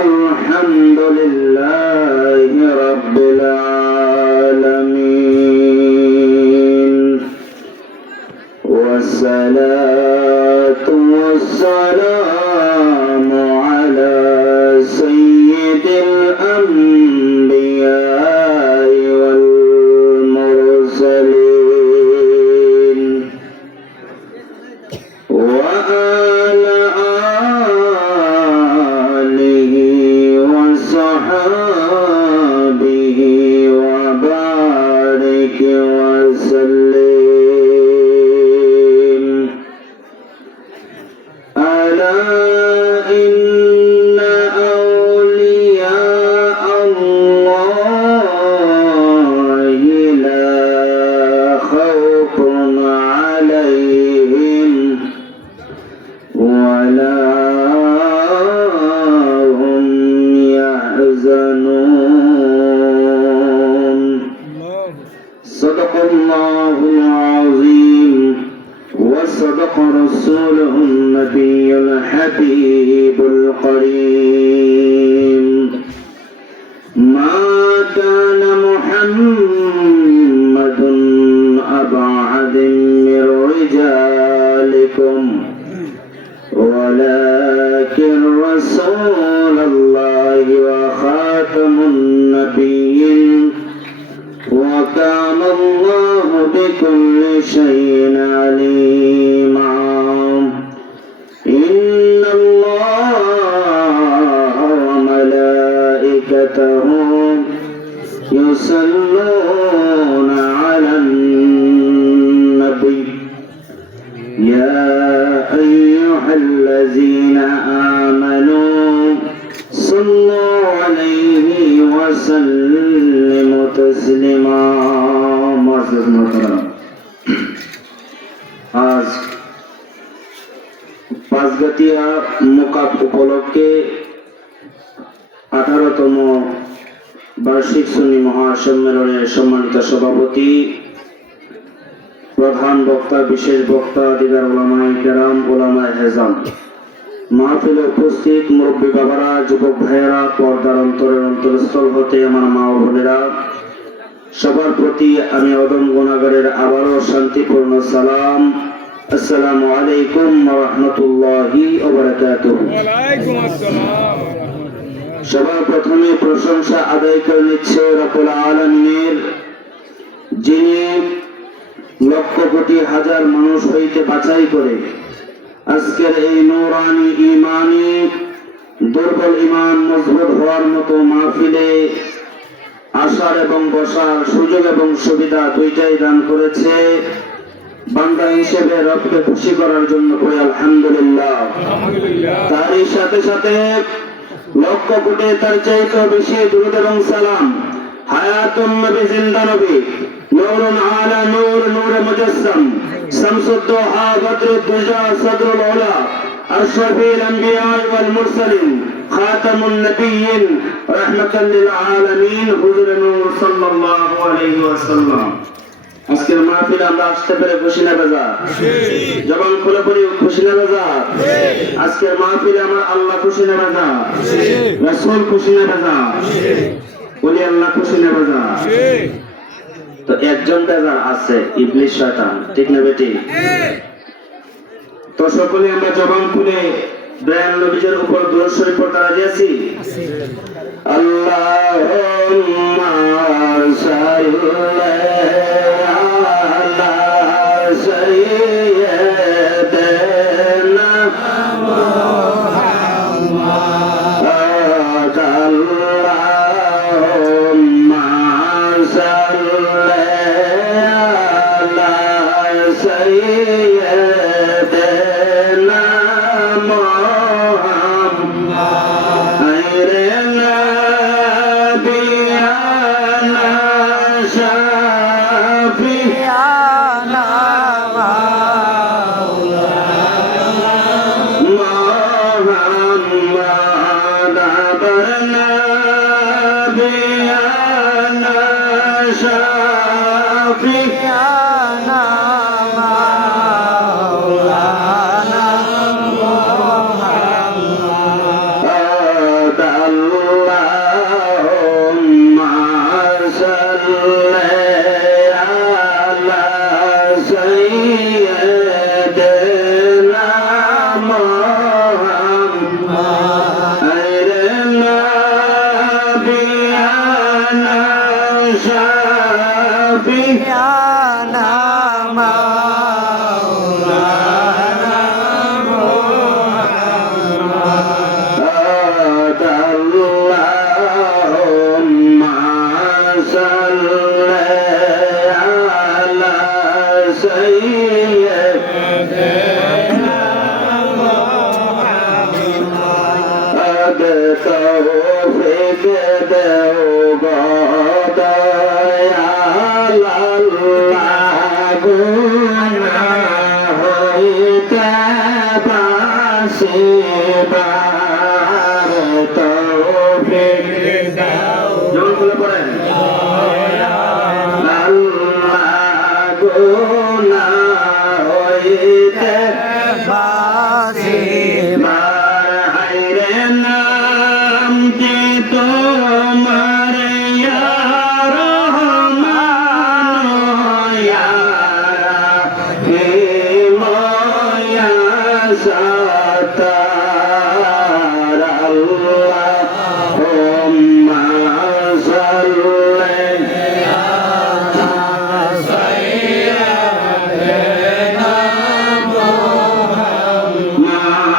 الحمد لله رب العالمين والصلاة والسلام على سيد الأنبياء والمرسلين وعلى آله وصحبه وبارك وسلم ألا إن أولياء الله لا خوف عليهم ولا هم يحزنون صدق الله العظيم وصدق رسوله النبي الحبيب الكريم ما كان محمد أبا أحد من رجالكم ولكن رسول الله وخاتم النبيين وكان الله بكل شيء عليما إن الله وملائكته يصلون على النبي يا أيها الذين آمنوا صلوا عليه وسلموا تسليما আজ পাঁচগাতিয়া মোকাব উপলক্ষে 18তম বার্ষিক সুন্নি মহাসম্মেলনের সম্মানিত সভাপতি প্রধান বক্তা বিশেষ বক্তা দিদার ওলামায়ে কেরাম ওলামায়ে হেজাম মাহফিলে উপস্থিত মুরব্বী বাবারা যুবক ভাইয়েরা পর্দার অন্তরের অন্তরস্থল হতে আমার মা ও বোনেরা সবার প্রতি আমি অদম গুনাহগারের আবারও শান্তিপূর্ণ সালাম আসসালামু আলাইকুম ওয়া রাহমাতুল্লাহি ওয়া বারাকাতুহু। ওয়ালাইকুম আসসালাম। সবার প্রথমে প্রশংসা আদায় করে নিচ্ছে রব্বুল আলামিনের, যিনি লক্ষ কোটি হাজার মানুষ হইতে বাছাই করে আজকের এই নূরানি ঈমানি দুর্বল ঈমান মজবুত হওয়ার মতো মাহফিলে আসার এবং বসার সুযোগ এবং সুবিধা দুইটাই দান করেছে। বান্দা হিসেবে রবকে খুশি করার জন্য কই আলহামদুলিল্লাহ। তারই সাথে সাথে লক্ষ কোটি তার চাইতে বেশি দুরূদ এবং সালাম হায়াতুন নবী জিন্দা নবী নূরুন আলা নূর নূর মুজাসসাম শামসুদ্দোহা বদরুদ্দুজা সদরুল উলা আশরাফিল আম্বিয়া ওয়াল মুরসালিন খাতামুন নবিয়্যিন রাহমাতাল লিল আলামিন হুজুর নূর সাল্লাল্লাহু আলাইহি ওয়াসাল্লাম। আজকের মাহফিলে আমরা আসতে পেরে খুশি না বেজার? জবান খুলে পড়ি খুশি না বেজার? আজকের মাহফিলে আমার আল্লাহ খুশি না বেজার? রাসূল খুশি না বেজার? ওলি আল্লাহ খুশি না বেজার? তো একজন বেজার আছে, ইবলিস শয়তান, ঠিক না বেটি? তো সকলে আমরা জবান খুলে দয়াল নবীর উপর দরুদ শরীফ পড়তে রাজি আছি? আল্লাহুম্মা সাল্লি আলা সাইয়্যিদিনা মুহাম্মাদ আল্লাহুম্মা সাল্লি আলা সাইয়্যিদিনা মুহাম্মাদ আইরে বাসিবার তৌফিক দাও। জোর করে পড়েন। আল্লাহ গুনাহ হইতে বাসিবার হায়রে নামটি তোমার ইয়া রহমান ইয়া রাহিম ইয়া সাত্তার আল্লাহুম্মা সাল্লি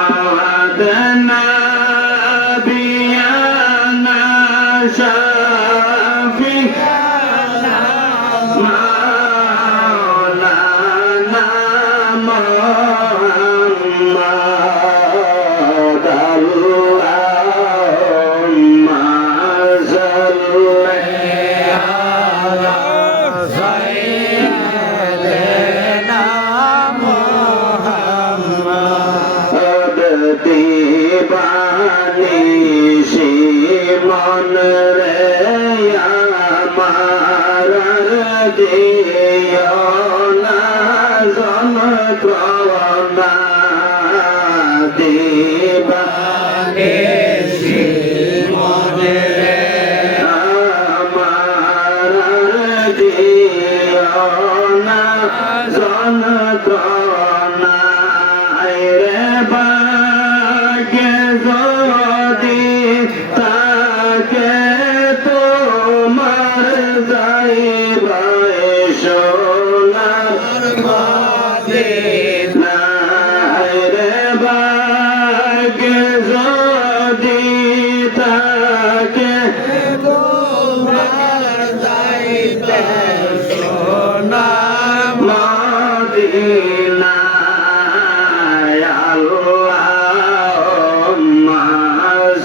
মাওলানা বিয়ানা শাফি মাওলানা মুহাম্মদ আল্লাহুম্মা সাল্লি আলা সাইয়্যিদিনা মুহাম্মদ দিবানি শিমন রে আমার দিও না যন্ত্রণা দিবানি শিমন রে আমার দিও না যন্ত্রণা রে বাগে যদি তাকে তোমার যাইবাই সোনার মদিনা রে বাগে যদি তাকে তোমার যাইতে সোনার মদিনা আল্লাহুম্মা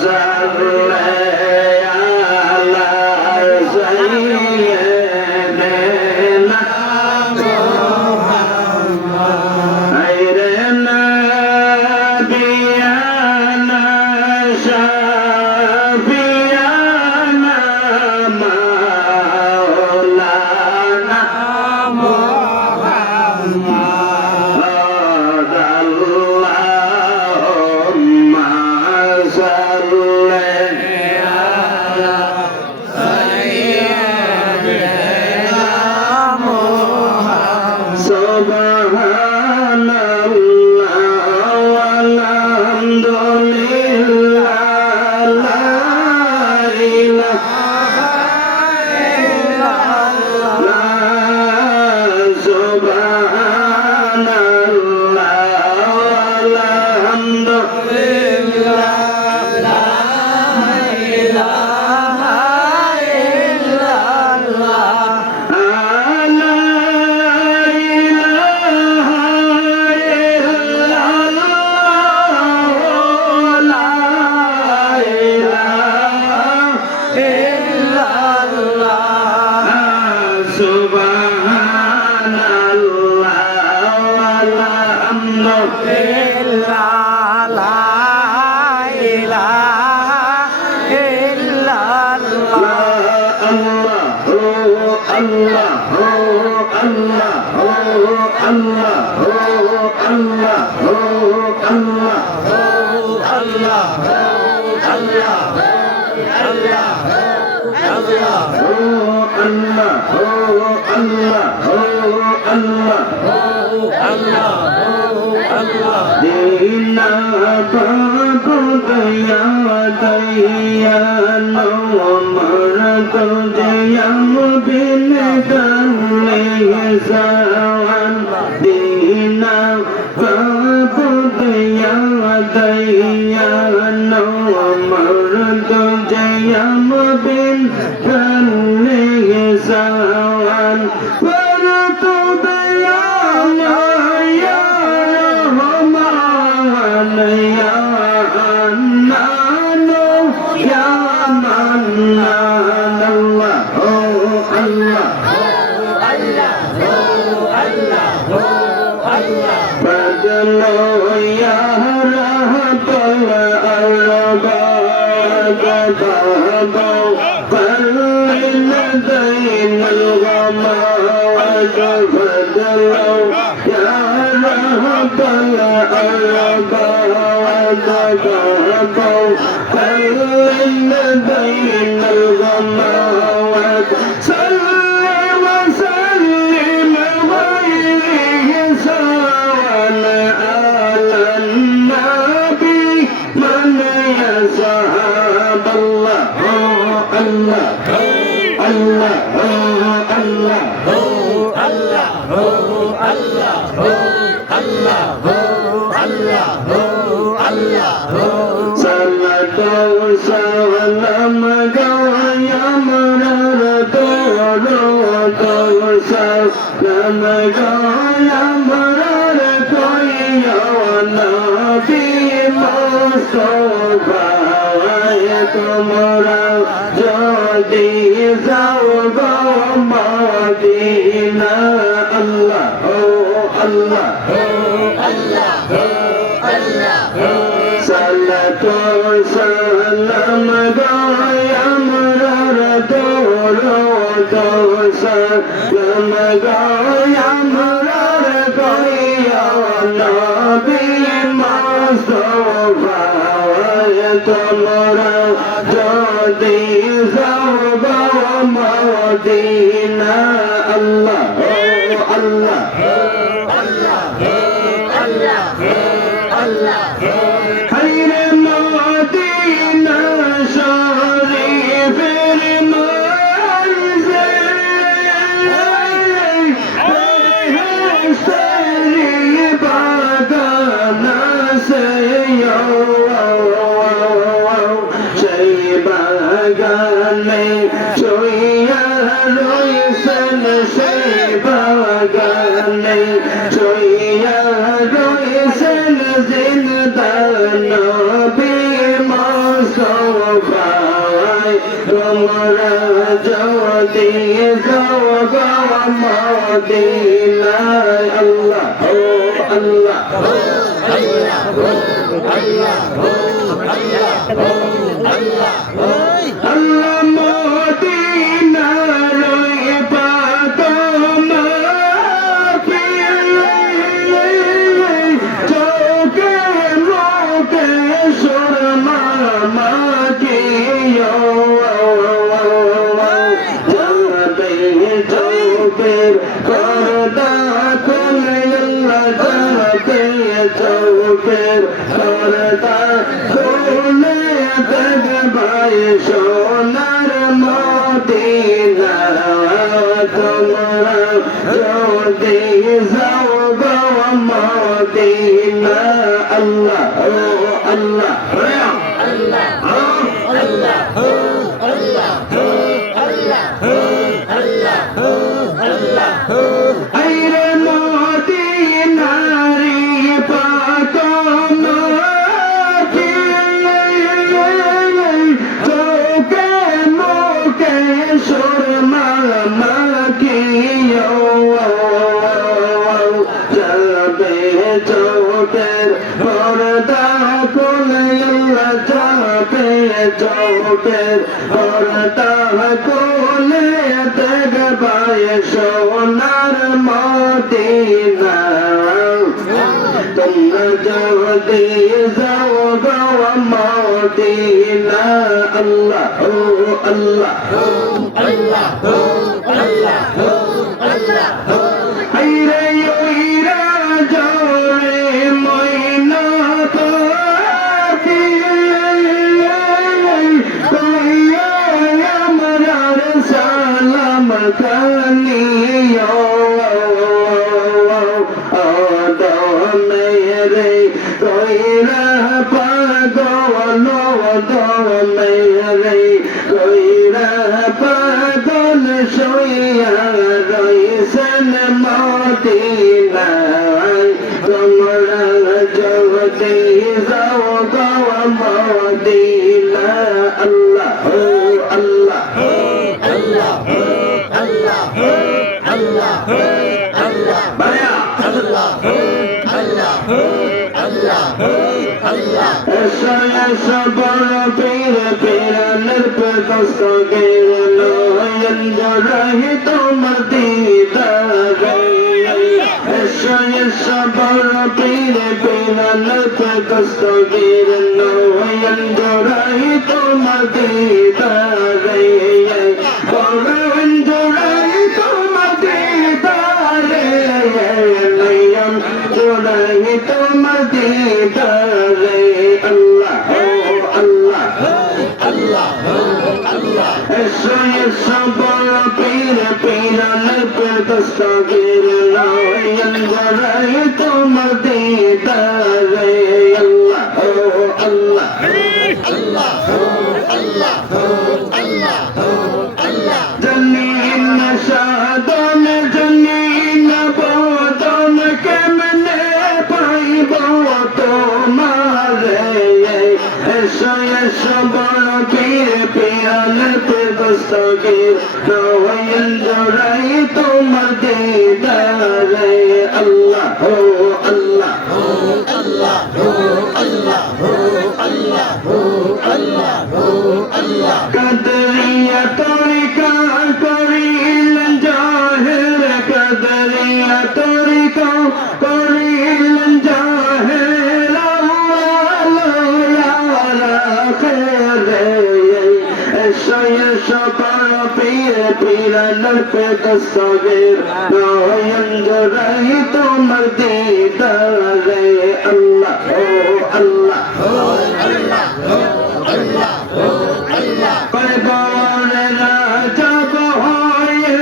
সাল্লি আলা সাইয়্যিদিনা মুহাম্মদ আইরে নাবিয়ানা শাফিয়ানা মাওলানা মুহাম্মদ আল্লাহুম্মা সাল্লি আলা সাইয়্যিদিনা মুহাম্মদ সুবহানাল্লাহ ওয়ালহামদুলিল্লাহ লা ইলাহা ইল্লাল্লাহ সুবহানাল্লাহ ওয়ালহামদুলিল্লাহ লা ইলাহা ইল্লাল্লাহ লা ইলাহা ইল্লাল্লাহ লা ইলাহা ইল্লাল্লাহ সুবহানাল্লাহ ওয়ালহামদুলিল্লাহ লা ইলাহা ইল্লাল্লাহ আল্লাহ আল্লাহ আল্লাহ আল্লাহ আল্লাহ আল্লাহ আল্লাহ Dina babu daya daya nomor daya bin kali zawan Dina babu daya daya nomor daya bin kali zawan Bertu daya ya Rahman ya Hannan ya Mannan Allah Allah Fadlu ya Rahman تذهب قل لدينا الغمى وتفضلوا يا رب الأرباب وتذهب قل لدينا الغمى صل وسلم غيره سواء على النبي من يصحب الله الله الله صلاة وسلام يا مرر سلام يا مرر يا نبي مصطفى তোমরা যদি যাও গো Medina আল্লাহ ও আল্লাহ সালাতু সালাম গো আমরার দরুদ সালাম গো আমরার গয়া নবী মুস্তাফা তোমরা যদি যাও গো মদিনা আল্লাহ ও আল্লাহ খাইরে মদিনা শরীফের মাঝে বেহেশতের বাগান আছে সেই বাগানে শুইয়া রয়েছেন সেই বাগানে শুইয়া রয়েছেন জিন্দা নবী মুস্তাফা তোমরা যদি যাও গো মদিনায় আল্লাহ ও আল্লাহ আল্লাহ মদিনা রয়ে পাতমাকে চোখে মুখে সুরমা মাকে যাবে চোখের পর্দা খুলে আল্লাহ যাবে চোখের পর্দা খুলে দেখবাই সোনার মদিনা তোমরা যদি যাও গো মদিনা আল্লাহ ও আল্লাহ আইরে মদিনারি পাতমাকে চোখে মুখে সুরমা মাকে যাবে চোখের পর্দা খুলে আল্লাহ যাবে চোখের পর্দা খুলে দেখবায় সোনার মদিনা তোমরা যদি যাও গো মদিনা আল্লাহ ও আল্লাহ আইরে ওইরা জোরে ময়না পাখি কইয়া আমরার সালাম কানিও মেরে কইরা পাগল মেরে কইরা পাগল শুইয়া রইছেন মদিনায় তোমরা যদি যাও গো মদিনা আল্লাহ ও আল্লাহ ভাইয়া সবর পীর পীরানের পে দস্তগীর নয়ন জড়াই তোমার দিদারে সবর পীর পীরানের পে দস্তগীর নয়ন জড়াই তোমার দিদারে নয়ন জড়াই তোমার দিদারে নয়ন জড়াই তোমার দিদারে আল্লাহ আল্লাহ আল্লাহ আল্লাহ সবর পীর পীরানের পে দস্তগীর নয়ন জড়াই তোমার দিদারে আল্লাহ আল্লাহ আল্লাহ আল্লাহ আল্লাহ আল্লাহ জনিন সাদন জনিন বদন কেমনে পাইব তোমারে সবর পীর পীরানের পে দস্তগীর নয়ন জড়াই তোমার দিদারে আল্লাহ আল্লাহ আল্লাহ আল্লাহ আল্লাহ আল্লাহ আল্লাহ কদরিয়া তরিকা করিলেন জাহির কদরিয়া তরিকা করিলেন জাহির সবর পীর পীরানের পে দস্তগীর নয়ন জড়াই তোমার দিদারে আল্লাহ আল্লাহ আল্লাহ আল্লাহ আল্লাহ কবরে রাজব হয়ে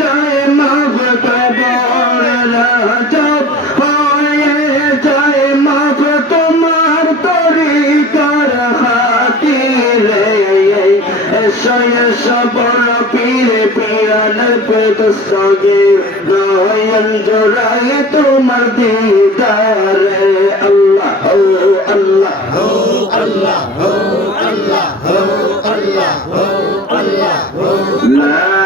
যায় মাফ কবরে রাজব হয়ে যায় মাফ তোমার তরিকার খাতিরে সবর পীর পীরানের পে দস্তগীর নয়ন জড়াই তোমার দিদারে আল্লাহ আল্লাহ আল্লাহ আল্লাহ আল্লাহ আল্লাহ লা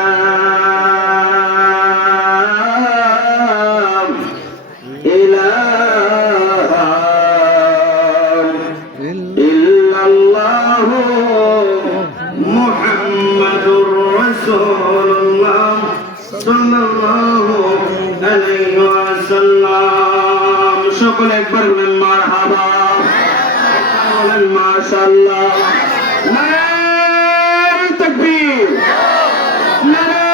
ইলাহা ইল্লাল্লাহু মুহাম্মাদুর রাসূলুল্লাহ সাল্লাল্লাহু আলাইহি ওয়াসাল্লাম সকলে একবার বলেন মারহাবা বলেন মাশাআল্লাহ নারে তাকবীর নারে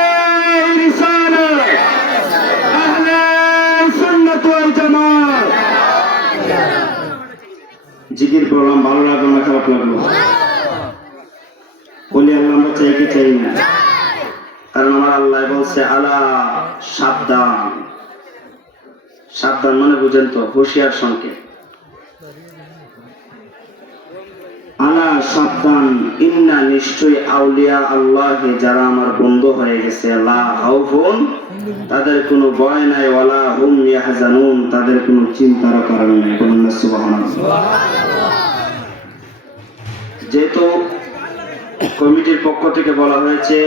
রিসালাত আহলে সুন্নাত ওয়াল জামাত জিকির করলাম ভালো লাগলো না খারাপ লাগলো বলি আল্লাহ আমরা চাই কি চাই না কারণ আমার আল্লাহ বলছে আলা সাবধান সাবধান মানে বুঝেন তো হুঁশিয়ার সংকেত আলা সাবধান ইন্না নিশ্চয়ই আউলিয়া আল্লাহ যারা আমার বন্ধু হয়ে গেছে লা খাউফুন তাদের কোনো ভয় নাই ওয়ালা হুম ইয়াহজানুন তাদের কোনো চিন্তার কারণ নেই বলুন না সুবহানাল্লাহ যেহেতু কমিটির পক্ষ থেকে বলা হয়েছে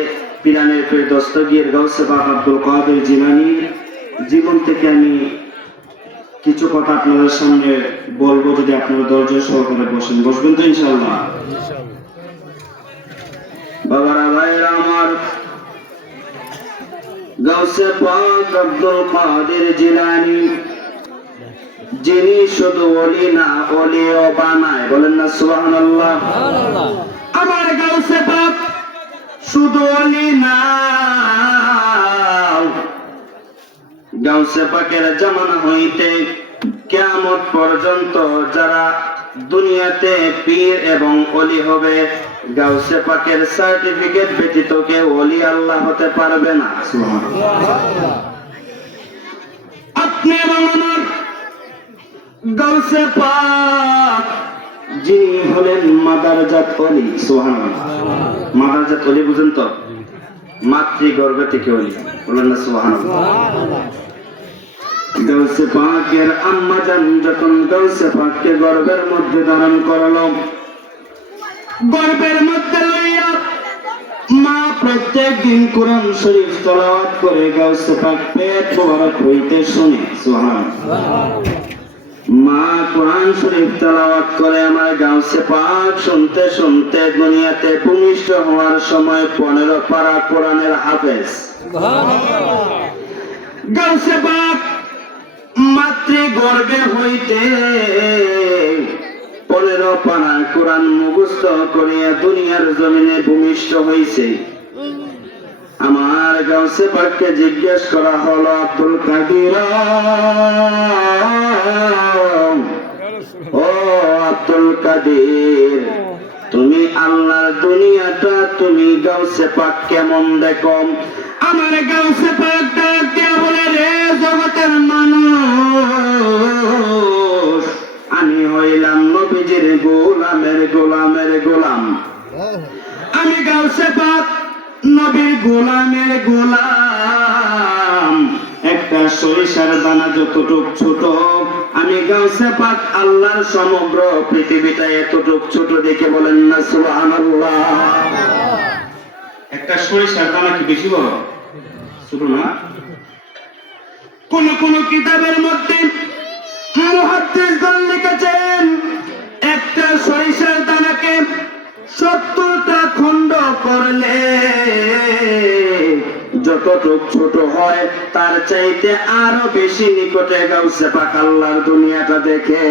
পীরানের পীর দস্তগীর গাউসে পাক আব্দুল কাদের জিলানী জীবন থেকে আমি কিছু কথা আপনাদের সামনে বলবো যদি আপনারা ধৈর্য সহকারে বসবেন তো ইনশাআল্লাহ বাবারা ভাইরা আমার গাউসে পাক আব্দুল কাদের জিলানী যিনি শুধু ওলি না ওলিও বানায় বলেন না সুবহানাল্লাহ আমার গাউসে পাক শুধু ওলি না গাউসে পাকের জামানা হইতে কিয়ামত পর্যন্ত যারা দুনিয়াতে পীর এবং ওলি হবে গাউসে পাকের সার্টিফিকেট ব্যতীত কেউ ওলি আল্লাহ হতে পারবে না সুবহানাল্লাহ আপনি এবং আমার গাউসে পাক যিনি হলেন মাদারজাত ওলি সুবহানাল্লাহ মাদারজাত ওলি বুঝেন তো মাতৃগর্ভে থেকে ওলি বলেন না সুবহানাল্লাহ গাউসে পাকের আম্মা জান যখন গাউসে পাককে গর্ভের মধ্যে ধারণ করলো গর্ভের মধ্যে লইয়া মা প্রত্যেক দিন কোরআন শরীফ তেলাওয়াত করে গাউসে পাক পেট মোবারক হইতে শুনে সুবহানাল্লাহ মা পাক কোরআন শরীফ তেলাওয়াত করে আমার গাউসে পাক শুনতে শুনতে দুনিয়াতে ভূমিষ্ঠ হওয়ার সময় 15 পারা কোরআনের হাফেজ। গাউসে পাক মাতৃ গর্ভে হইতে 15 পারা কোরআন মুখস্থ করিয়া দুনিয়ার জমিনে ভূমিষ্ঠ হইছে। আমার গাউসে পাককে জিজ্ঞেস করা হলো, আব্দুল কাদির, ও আব্দুল কাদির, তুমি আল্লাহর দুনিয়াটা তুমি গাউসে পাক কেমন দেখো? আমার গাউসে পাক ডাক দিয়া বলে, রে জগতের মানুষ, আমি হইলাম নবীজির গোলামের গোলামের গোলাম। আমি গাউসে পাক নবীর গোলামের গোলাম। একটা সরিষার দানা যতটুক ছোট, আমি গাউসে পাক আল্লাহর সমগ্র পৃথিবীটা এতটুক ছোট দেখে বলেন না সুবহানাল্লাহ। একটা সরিষার দানা কি বেশি বড়? ছোট না? কোন কোন কিতাবের মধ্যে মুহাদ্দিসগণ লিখেছেন, একটা সরিষার দানাকে 70টা খণ্ড করলে যতটুক ছোট হয় তার চাইতে আরো বেশি নিকটে গাউসে পাক আল্লাহর দুনিয়াটা দেখে।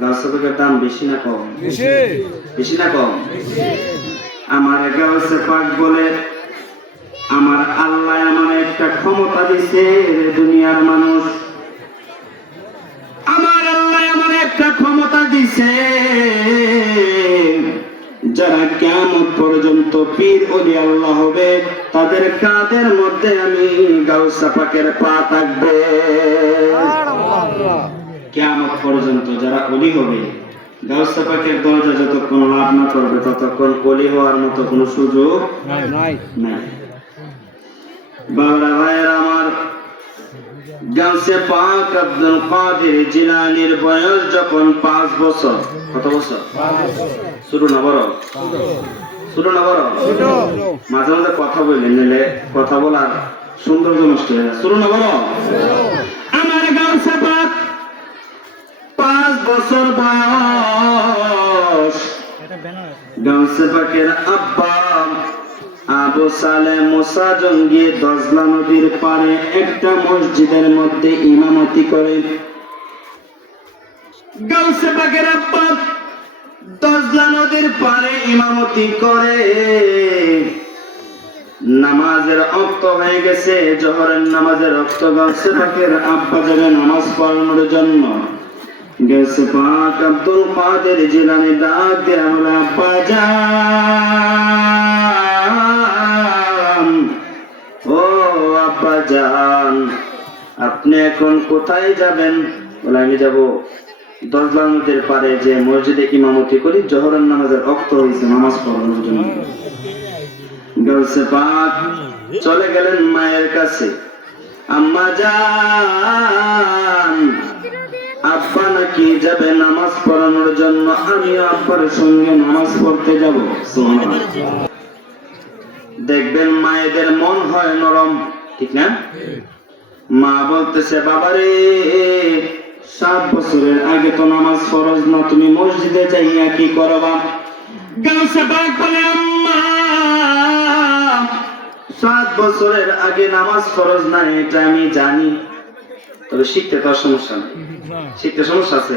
গাউসে পাকের দাম বেশি না কম? বেশি না কম? আমার গাউসে পাক বলে, আমার আল্লাহ আমার একটা ক্ষমতা দিছে দুনিয়ার মানুষ, আমার আল্লাহ আমার একটা ক্ষমতা দিছে, যারা কিয়ামত পর্যন্ত পীর ওলি আল্লাহ হবে তাদের কাঁধের মধ্যে আমি গাউসে পাকের পা থাকবে। কিয়ামত পর্যন্ত যারা ওলি হবে, গাউসে পাকের দরজা যতক্ষণ লাভ না করবে ততক্ষণ ওলি হওয়ার মতো কোনো সুযোগ নাই। বাবা ভাইয়ের আমার, গাউসে পাক আব্দুল কাদের জিলানীর বয়স যখন 5 বছর। কত বছর? ছোট না বড়? ছোট না বড়? মাঝে মাঝে কথা বললেন, নিলে কথা বলার সৌন্দর্য নষ্ট হয়ে যায়। ছোট না বড়? আমার গাউসে পাক 5 বছর বয়স। গাউসে পাকের আব্বা আবু সালেহ মুসা জঙ্গি দজলা নদীর পারে একটা মসজিদের মধ্যে ইমামতি করে। গাউসে পাকের আব্বা দজলা নদীর পারে ইমামতি করে। নামাজের ওয়াক্ত হয়ে গেছে, জোহরের নামাজের ওয়াক্ত। গাউসে পাকের আব্বা যাবে নামাজ পড়ানোর জন্য। গাউসে পাক আব্দুল কাদের জিলানী ডাক দিয়ে বলে, আব্বা জান, ও আব্বা জান, আপনি এখন কোথায় যাবেন? বলে, আমি যাব দজলা নদীর পারে যে মসজিদে ইমামতি করি, জোহরের নামাজের ওয়াক্ত হয়েছে, নামাজ পড়ানোর জন্য। গাউসে পাক চলে গেলেন মায়ের কাছে। আম্মা জান, আব্বা নাকি যাবে নামাজ পড়ানোর জন্য, আমিও আব্বার সঙ্গে নামাজ পড়তে যাব। দেখবেন মায়েদের মন হয় নরম, ঠিক না? মা বলতেছে, বাবারে 7 বছরের আগে তো নামাজ ফরজ না, তুমি মসজিদে যাইয়া কি করবা? গাউসে পাক বলে, আম্মা 7 বছরের আগে নামাজ ফরজ না এটা আমি জানি, তবে শিখতে তো সমস্যা নেই। শিখতে সমস্যা আছে?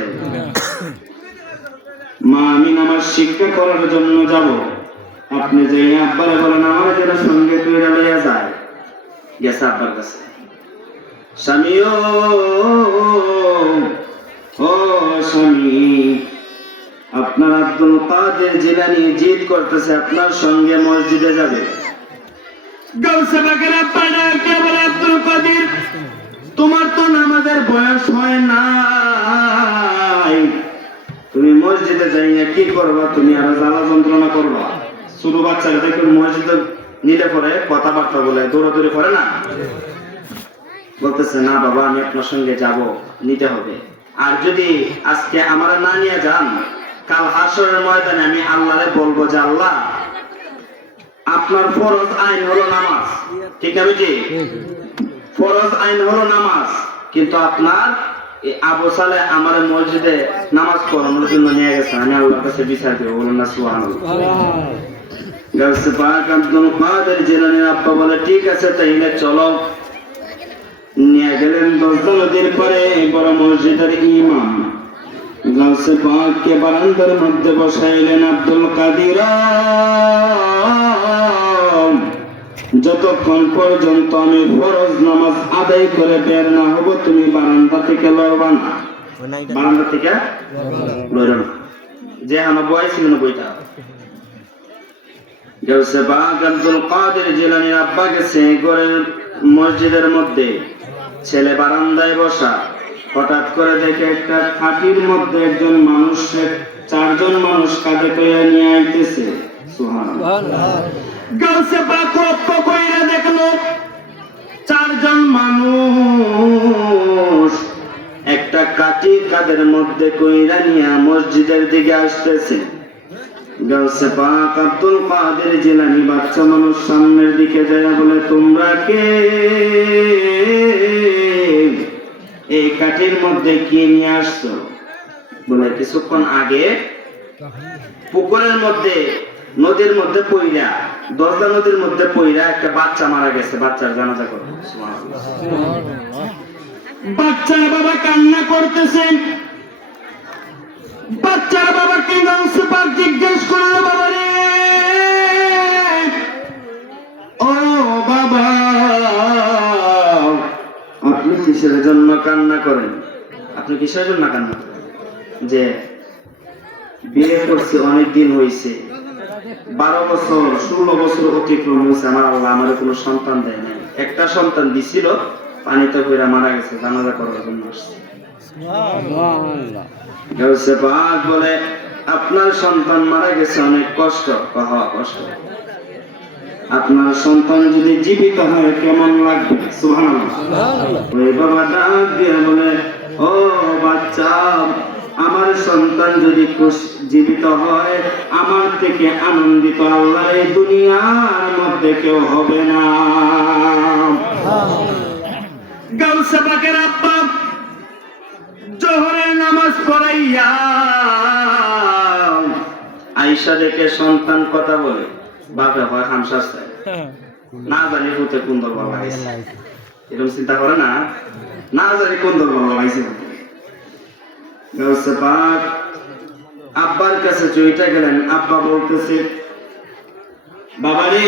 মা, আমি নামাজ শিক্ষা করার জন্য যাব, আপনি যে আব্বারে বলেন আমার যেটা সঙ্গে তুইরা লইয়া যায়। গেছে আব্বার কাছে। স্বামীও, ও স্বামী, আপনার আব্দুল কাদের জিলানী জিদ করতেছে আপনার সঙ্গে মসজিদে যাবে। গাউসে পাকের আব্বা ডাকে বলে, আব্দুল কাদের, তোমার তো নামাজের বয়স হয় নাই, তুমি মসজিদে যাইয়া কি করবা? তুমি আরো জ্বালা যন্ত্রণা করবা। ছোট বাচ্চারা দেখুন মসজিদে নিলে পরে কথাবার্তা বলে, দৌড়াদৌড়ি করে না। বলতেছে, না বাবা, আমি আপনার সঙ্গে যাব, নিতে হবে। আর যদি আজকে আমরা না নিয়ে যান, কাল হাসরের ময়দানে আমি আল্লাহরে বলবো যে আল্লাহ, আপনার ফরজ আইন হলো নামাজ, ঠিক আছে? ফরজ আইন হলো নামাজ, কিন্তু আপনার এই আবু সালেহ আমার মসজিদে নামাজ পড়ানোর জন্য নিয়ে গেছে, আমি আল্লাহর কাছে বিচার দেবো, বলুন না সুবহানাল্লাহ। গাউসে পাক আব্দুল কাদের জিলানীর আব্বা বলে ঠিক আছে তাইলে চলো। নিয়ে গেলেন 10 নদীর পরে বড় মসজিদের ইমাম গাউসে পাককে বারান্দার মধ্যে বসাইলেন। আব্দুল কাদের যতক্ষণ পর্যন্ত আমি ফরজ নামাজ আদায় করে বের না হব তুমি বারান্দা থেকে লড়বা না, বারান্দা থেকে লড়ো না। যে আমার বই ছিল না বইটা গাউসে পাক আব্দুল কাদের জিলানীর আব্বা গেছে ঘরের মসজিদের মধ্যে, ছেলে বারান্দায় বসা, হঠাৎ করে দেখে একটা খাটির মধ্যে একজন মানুষ 4জন মানুষ কাঁধে করে নিয়ে আইতেছে। সুবহানাল্লাহ। গাউসে পাক লক্ষ্য কইরা দেখলো 4জন মানুষ একটা কাঠি কাঁধের মধ্যে কইরা নিয়ে মসজিদের দিকে আসতেছে। গাউসে পাক আব্দুল কাদের জিলানী বাচ্চা মানুষ সামনের দিকে যায় বলে তোমরা কে, এই কাঠির মধ্যে কি নিয়ে আসছো? বলে কিছুক্ষণ আগে পুকুরের মধ্যে নদীর মধ্যে পইরা, দশদা নদীর মধ্যে পইরা একটা বাচ্চা মারা গেছে, বাচ্চার জানাজা করো। বাচ্চার বাবা কান্না করতেছে। বাচ্চার বাবা কি গাউসে পাক জিজ্ঞেস করলো, বাবা রে ও বাবা আপনি কিসের জন্য কান্না করেন? আপনি কিসের জন্য কান্না করেন? যে বিয়ে করছে অনেক দিন হয়েছে, 12 বছর 16 বছর অতিক্রম হয়েছে, আমার আল্লাহ আমার কোনো সন্তান দেয় নাই, একটা সন্তান দিছিল পানিতে পড়ে মারা গেছে, জানাজা করার জন্য আসছে। গাউসে পাক বলে আপনার সন্তান মারা গেছে অনেক কষ্ট, কষ্ট। আপনার সন্তান যদি জীবিত হয় কেমন লাগবে? সুবহানাল্লাহ। ওই বাবা ডাক দিয়ে বলে ও বাচ্চা, আমার সন্তান যদি জীবিত হয় আমার থেকে আনন্দিত আল্লাহ এই দুনিয়ার মধ্যে কেউ হবে না। গাউসে পাকের আব্বা জোহরের নামাজ পড়াইয়া আয়েশা দেখে সন্তান কথা বলে, বাপে হয় হামশাস্তে না জানি হতে কোন দরবার লাগাইছে, এরকম চিন্তা করে না, না জানি কোন দরবার লাগাইছে। গাউসে পাক আব্বার কাছে চইটা গেলেন। আব্বা বলতেছে বাবা রে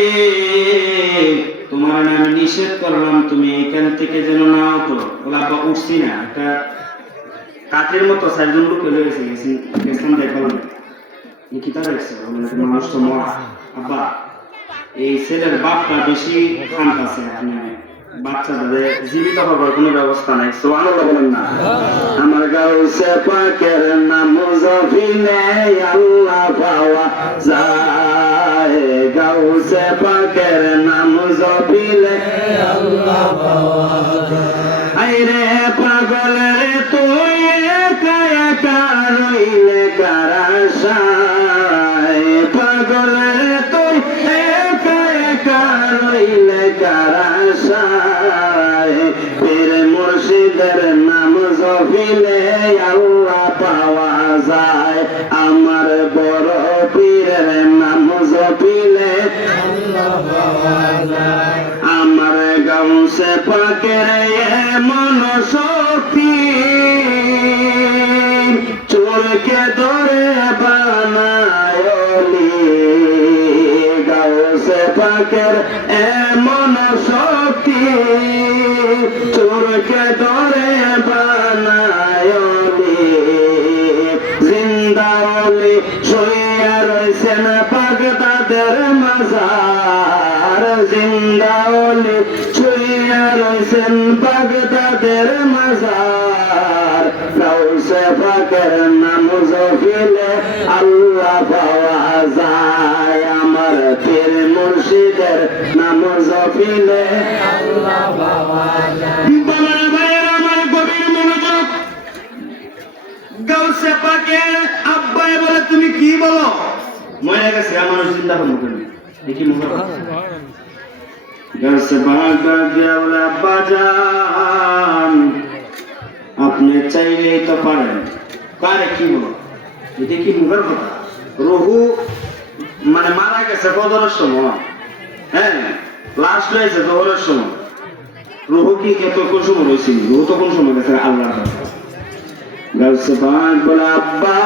তোমার আমি নিষেধ করলাম তুমি এখান থেকে যেন না হতো। বলে আব্বা উঠছি না, একটা কাঠের মতো 4জন লোক গেছেন দেখলাম কি তা দেখছে, মানুষ তো মরা। আব্বা এই ছেলের বাপটা বেশি খান্ত আছে, আপনি বাচ্চাদের জীবিত হবার কোনো ব্যবস্থা নাই। সুবহানাল্লাহ বলেন না। আমার গাউসে পাকের নাম মুজাফিলে আল্লাহ পাওয়া যায়, গাউসে পাকের নাম মুজাফিলে আল্লাহ পাওয়া যায়। আইরে পাগল রে তুই একা একা রইলে কার আশায়, পাগল রে তুই একা একা রইলে কার আশায়, পীর মুর্শিদের নাম জপিলে আল্লাহ পাওয়া যায়, আমার বড় পীরের নাম জপিলে আল্লাহ পাওয়া যায়। আমার গাউসে পাকের এমন শক্তি চোরকে ধরে বানায় ওলি, গাউসে পাকের এমন শক্তি চোরকে ধরে বানায় ওলি, জিন্দা ওলি শুইয়া রইছেন বাগদাদের মাজার, জিন্দা ওলি শুইয়া রইছেন বাগদাদের মাজার, গাউসে পাকের নাম জপিলে আল্লাহ পাওয়া যায়, আমার পীর মুর্শিদের নাম জপিলে আল্লাহ পাওয়া যায়। বাবার ভাইয়ের আমার গভীর মনোযোগ। গাউসে পাকের আব্বাই বলে তুমি কি বলো? মরে গেছে আমার চিন্তা করবো কেন দেখি মুখ। গাউসে পাক দিয়া বলে আব্বা জান আপনি চাইলেই তো পারেন। কারে কি বলো, এটা কি মুখের কথা? রুহু মানে মারা গেছে কদরের সময়, হ্যাঁ লাস্ট হয়েছে জোহরের সময়। রুহু কি কোন সময় হয়েছিল? রুহু তো কোন সময় গেছে আল্লাহর কাছে। গাউসে পাক বলে, আব্বা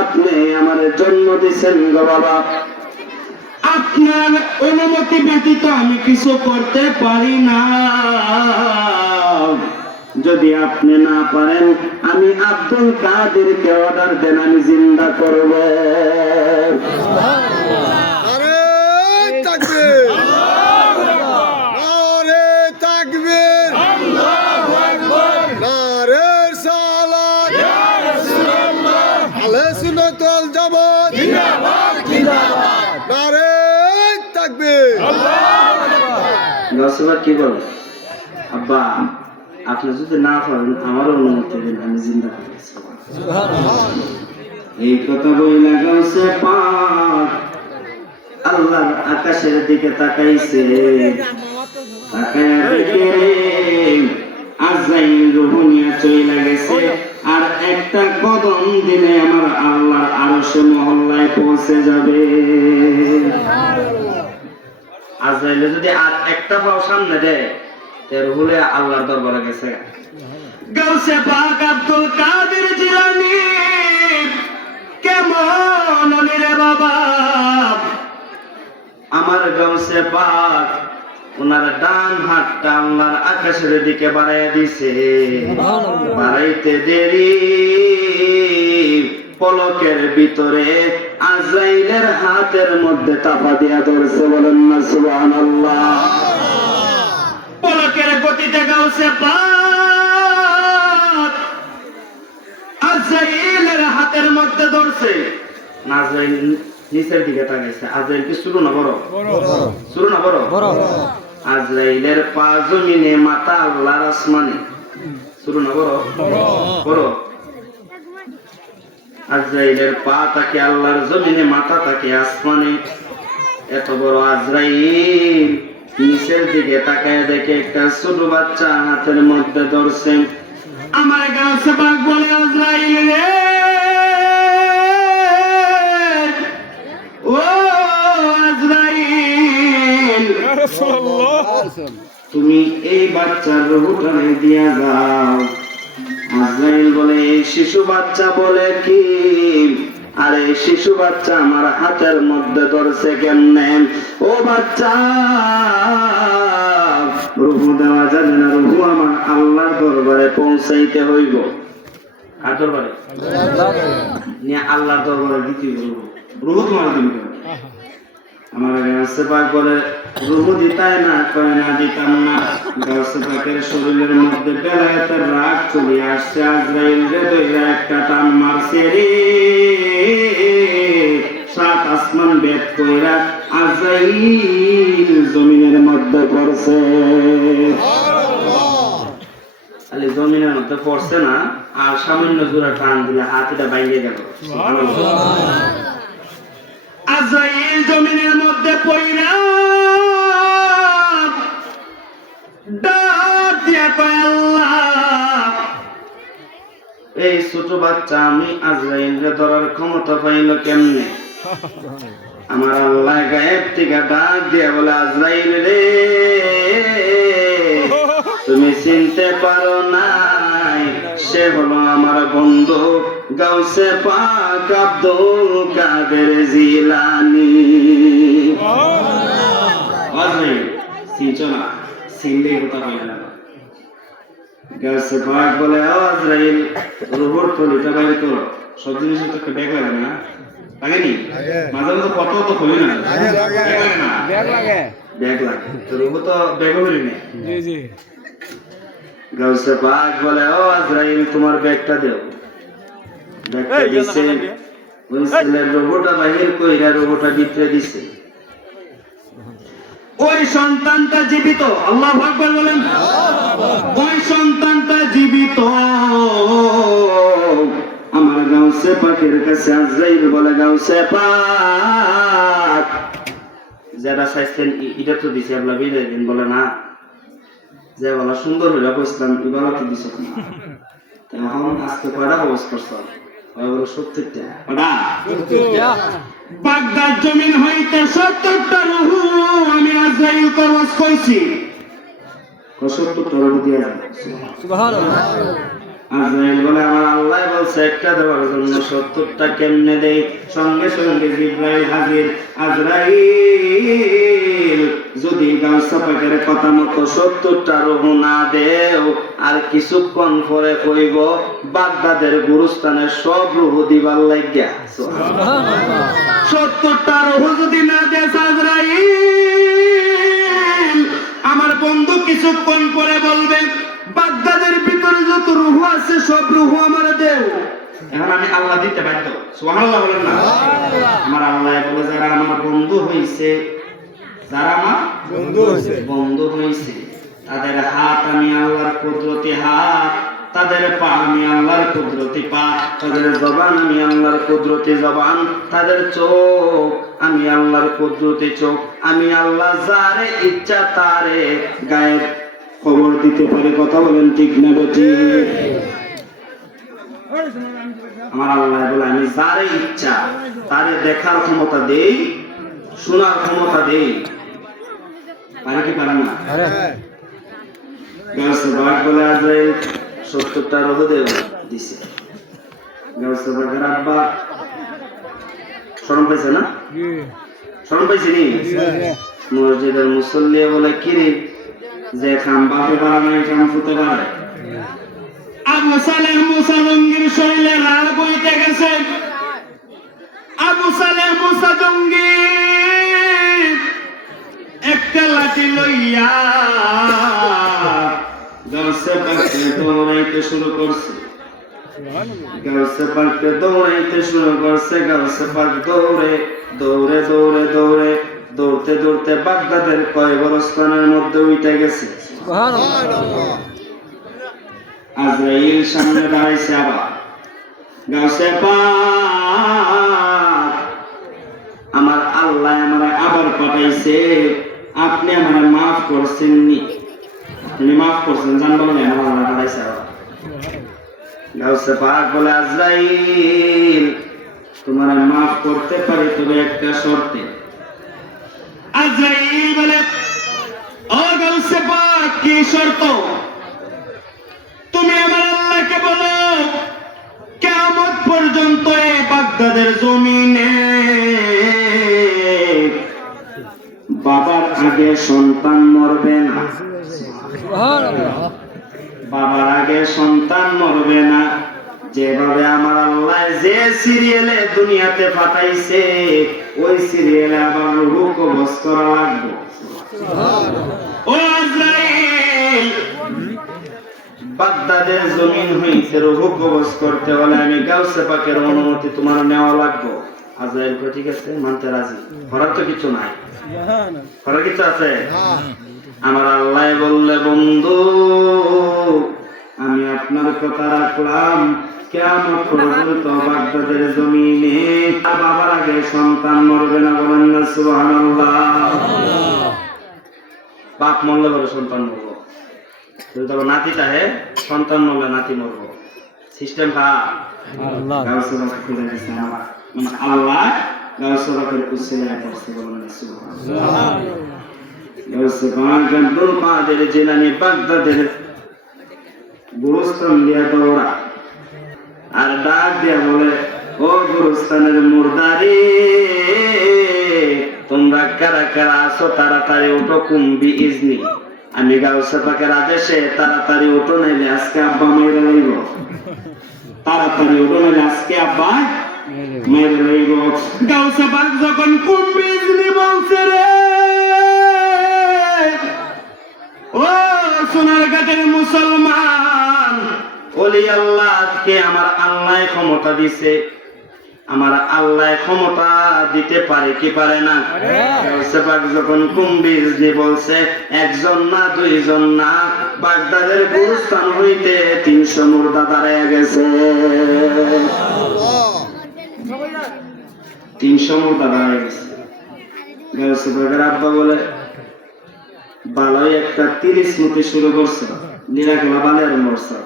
আপনি আমার জন্ম দিয়েছেন গো বাবা, আপনার অনুমতি ব্যতীত আমি কিছু করতে পারি না। যদি আপনি না পারেন আমি আব্দুল কাদেরকে অর্ডার দেন, আমি জিন্দা করব। আরে তাকবীর, আরে তাকবীর, নারে সালাত, আহলে সুন্নাত ওয়াল জামাত, নারে তাকবীর। গাছবা কি বলে, আব্বা আপনি যদি না পারেন আমার অনুমতি দেন, আমি জিন্দা করব। এই কথা বইলা গাছে পাক আল্লাহর আকাশের দিকে তাকাইছে। তাকায়া দেখে আজরাইল রূহ নিয়ে চলে গেছে, আর একটা কদম দিলে আমার আল্লাহর আরশে মহল্লায় পৌঁছে যাবে। আজরাইল যদি আর একটা পাও সামনে দেয় তার রূহে আল্লাহর দরবারে গেছে। গাউসে পাক আব্দুল কাদের জিলানী কেমন হলি রে বাবা, আমার গাউসে পাক ওনার ডান হাতটা আল্লাহর আকাশের দিকে বাড়াইয়া দিছে। বাড়াইতে দেরি পলকের ভিতরে আজরাইলের হাতের মধ্যে চাপা দিয়া ধরছে। বলেন না সুবহানাল্লাহ। পলকের গতিতে গাউসে পাক আজরাইলের হাতের মধ্যে ধরছে। আজরাইল নিচের দিকে তাকাইছে। আজরাইল কি ছোট না বড়? ছোট না বড়? আজরাইলের পা জমিনে, মাথা আল্লাহর আসমানে। ছোট না বড়? বড়। আজরাইলের পা তাকে আল্লাহর জমিনে, মাথা তাকে আসমানে। এত বড় আজরাইল নিচের দিকে তাকায় দেখে একটা ছোট বাচ্চা হাতের মধ্যে ধরছেন। আমার গাছে পাক বলে, আজরাইল রে, ও আজরাইল তুমি এই বাচ্চার রূহটা দিয়া যাও। আজরাইল বলে, এই শিশু বাচ্চা বলে কি? আরে শিশু বাচ্চা আমার হাতের মধ্যে ধরছে কেমনে? ও বাচ্চা রূহ দেওয়া যাবে না, রূহ আমার আল্লাহর দরবারে পৌঁছাইতে হইব। কার দরবারে? আল্লাহর দরবারে দিতে হইব। রূহ তোমার দিতে হবে। আমার গাছে পাক বলে, রূহ দিতাই না, কয় না দিতাম না। গাছে পাকের শরীরের মধ্যে বেলায়েতের রাগ চলে আসছে। আজরাইল রে ধইরা একটা টান মারছে রে, 7 আসমান বেদ কইরা আজরাইল জমিনের মধ্যে পড়ছে। খালি জমিনের মধ্যে পড়ছে না, আর সামান্য জোরে টান দিলে হাতিটা বাইরে গেল। আজরাইল জমিনের মধ্যে পড়িয়া ডাক দিয়া কয়, আল্লাহ এই ছোট বাচ্চা আমি আজরাইলকে ধরার ক্ষমতা পাইল কেমনে? আমার আল্লাহ গায়েব থেকে ডাক দিয়া বলে, আজরাইল রে, তুমি চিনতে পারো নাই, সে হলো আমার বন্ধু গাউসে পাক আব্দুল কাদের জিলানী। আজরাইল চিনছো না? চিনলেই কথা বলে না। গাউসে পাক বলে, ও আজরাইল রূহর থলিটা বাইরে করো। সব জিনিসের তো একটা ব্যাগ লাগে না? লাগেনি? মাঝে মাঝে কত তো খুলি না, ব্যাগ লাগে। ব্যাগ লাগে তো রূহ তো ব্যাগও করি না। গাউসে পাক বলে, ও আজরাইল তোমার ব্যাগটা দাও। ব্যাগটা দিছে, ওই ছেলের রূহটা বাহির কইরা রূহটা ভিতরে দিছে। ওই সন্তানটা জীবিত। আল্লাহু আকবার বলেন। ওই সন্তানটা জীবিত। আমার গাউসে পাকের কাছে আজরাইল বলে, গাউসে পাক যেটা চাইছেন এটা তো দিছে, আপনার বিদায় দিন। বলে না, যে বলা সুন্দর হইলা কইছিলাম ইবাদত দিছ না এখন আজকে কয়টা খরচ করছ ওই বলো 70টা বাগদাদ জমিন হইতে 70টা রুহু আমি আজরাইল খরচ কইছি 70টা রুহু দিয়া সুবহানাল্লাহ আজরাইল বলে আমার আল্লাহ বলছে একটা দেওয়ার জন্য 70টা কেমনে দেই সঙ্গে সঙ্গে জিবরাইল হাজির আজরাইল যদি গাউসা পাকের কথা মতো 70টা রুহু না দেও আর কিছুক্ষণ পরে কইব বাগদাদের গুরুস্থানের সব রুহু দিবার লাগিয়া সুবহানাল্লাহ 70টা রুহু যদি না দেস আজরাইল আমার বন্ধু কিছুক্ষণ পরে বলবে বাগদাদের ভিতরে যত রুহু আছে সব রুহু আমার দেও এখন আমি আল্লাহ দিতে বাধ্য সুবহানাল্লাহ বলেন না আমার আল্লাহ বলে যারা আমার বন্ধু হইছে যারা আমার বন্ধু হইছে তাদের হাত আমি আল্লাহর কুদরতি হাত তাদের পা আমি আল্লাহর কুদরতি পা তাদের জবান আমি আল্লাহর কুদরতি জবান তাদের চোখ আমি আল্লাহর কুদরতি চোখ আমি আল্লাহ যারে ইচ্ছা তারে গায়েব খবর দিতে পারে কথা বলেন ঠিক না বেঠিক আমার আল্লাহ বলে আমি যারে ইচ্ছা তারে দেখার ক্ষমতা দেই শোনার ক্ষমতা দেই পারে কি পারে না গাউসে পাক বলে আজরাইল 70টা রুহু দেব দিছে গাউসে পাকের আব্বা শরম পাইছে না শরম পাইছে নি মসজিদের মুসল্লি বলে কিরে যে খাম বাপে পারা নাই খাম ফুতে পারে আবু সালেহ মুসা জঙ্গির শরীরে রাগ বইতে গেছে আবু সালেহ মুসা জঙ্গি একটা লাঠি লইয়া গাউসে পাকে দৌড়াইতে শুরু করছে গাউসে পাকে দৌড়াইতে শুরু করছে গাউসে পাক দৌড়ে দৌড়ে দৌড়ে দৌড়ে দৌড়তে দৌড়তে বাগদাদের কয়বরস্থানের মধ্যে উঠে গেছে সুবহানাল্লাহ আজরাইল সামনে দাঁড়াইছে আবার গাউসে পাক আমার আল্লাহ আমারে আবার পাঠাইছে আপনি আমারে মাফ করছেন নি আপনি মাফ করছেন জান বলেন আমার আল্লাহ পাঠাইছে আবার গাউসে পাক বলে আজরাইল তোমারে মাফ করতে পারি তবে একটা শর্তে আজরাইল বলে ও গাউসে পাক কি শর্ত তুমি আমার আল্লাহকে বলো কিয়ামত পর্যন্ত এই বাগদাদের জমিনে বাবার আগে সন্তান মরবে না সুবহানাল্লাহ বাবার আগে সন্তান মরবে না যেভাবে আমার আল্লাহ যে সিরিয়ালে দুনিয়াতে পাঠাইছে ওই সিরিয়ালে আবার রূহ কবজ করা লাগবে সুবহানাল্লাহ ও আজরাইল বাগদাদের জমিন হইতে রূহ কবজ করতে হলে আমি গাউসে পাকের অনুমতি তোমার নেওয়া লাগবে আজরাইল কো ঠিক আছে মানতে রাজি করার তো কিছু নাই করার কিছু আছে আমার আল্লাহ বললে বন্ধু আমি আপনার কথা রাখলাম কিয়ামত পর্যন্ত বাগদাদের জমিনে বাবার আগে সন্তান মরবে না বলেন না সুবহানাল্লাহ বাপ মরলে বলে সন্তান মরবো যদি তবে নাতি চাহে সন্তান মরলে নাতি মরবো সিস্টেম খারাপ আল্লাহ গাউসে পাক খুলে দিয়েছে আমার মানে আল্লাহ গাউসে পাকের উসিলায় করছে বলেন না সুবহানাল্লাহ গাউসে পাক আব্দুল কাদের জিলানী বাগদাদের গুরুস্থান দিয়া দৌড়া আর ডাক দিয়া বলে ও গুরুস্থানের মুর্দারি তোমরা কারা কারা আসো তাড়াতাড়ি উঠো কুম্বি ইজনি আমি গাউসে পাকের আদেশে তাড়াতাড়ি উঠো নাইলে আজকে আব্বা মেরে লইব তাড়াতাড়ি উঠো নাইলে আজকে আব্বা মেরে লইব গাউসে পাক যখন কুম্বি ইজনি বলছে রে ও সোনার ঘাটের মুসলমান ওলি আল্লাহকে আমার আল্লাহ ক্ষমতা দিছে আমার আল্লাহ ক্ষমতা দিতে পারে কি পারে না গাউসে পাক যখন কুম্বি ইজনি বলছে একজন না দুইজন না বাগদাদের গুরুস্থান হইতে 300 মুর্দা দাঁড়ায় গেছে 300 মুর্দা দাঁড়ায় গেছে গাউসে পাকের আব্বা বলে ভালোই একটা 30 মতি শুরু করছে, নিরাকলা বালের মরছে,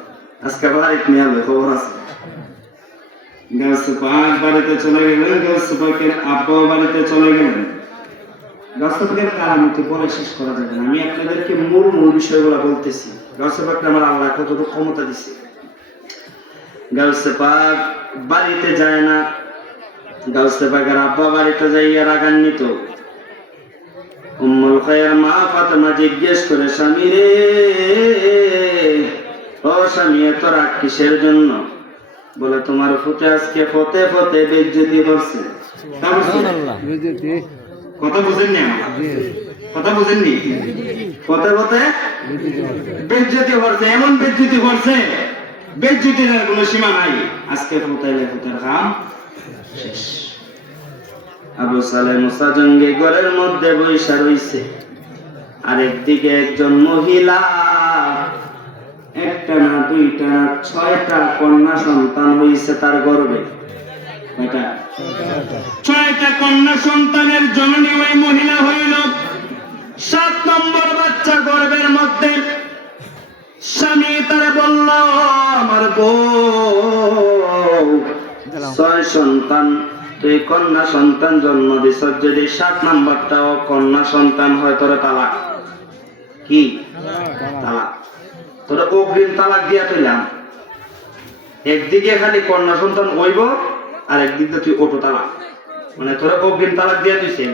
আজকে বাড়িতে নিয়ে হবে খবর আছে। গাছে পাক বাড়িতে চলে গেলেন, গাছে পাকের আব্বাও বাড়িতে চলে গেলেন। গাছে পাকের কারণ তো বলে শেষ করা যাবে না, আমি আপনাদেরকে মূল মূল বিষয়গুলো বলতেছি। গাছে পাককে আমার আল্লাহ কতটুকু ক্ষমতা দিছে। গাছে পাক বাড়িতে যায় না, গাছে পাকের আব্বা বাড়িতে যাইয়া রাগান্বিত। উম্মুল খায়র মা ফাতেমা জিজ্ঞেস করে, স্বামী রে, ও স্বামী এত রাগ কিসের জন্য? বলে তোমার ফুটে আজকে ফতে ফতে বেজ্জতি করছে। কথা বুঝেননি? কথা বুঝেননি? ফতে ফতে বেজ্জতি করছে, এমন বেজ্জতি করছে, বেজ্জতির আর কোনো সীমা নাই। আজকে ফুটাইলে ফুটার কাম শেষ। আবু সালেহ মুসা জঙ্গি ঘরের মধ্যে বইসা রইছে, আরেকদিকে একজন মহিলা একটা না দুইটা না 6টা কন্যা সন্তান হইছে তার গর্ভে। কয়টা? 6টা কন্যা সন্তানের জননী ওই মহিলা হইল। 7 নম্বর বাচ্চা গর্ভের মধ্যে স্বামী তারা বলল, আমার বউ 6 সন্তান, তুই কন্যা সন্তান জন্ম দিছ, যদি 7 নম্বরটাও কন্যা সন্তান হয় তোর তালাক। কি তালাক? তোর অগ্রিম তালাক দিয়া তুইলাম। একদিকে খালি কন্যা সন্তান হইব, আর একদিকে তুই অটো তালাক, মানে তোর অগ্রিম তালাক দিয়া তুইছে।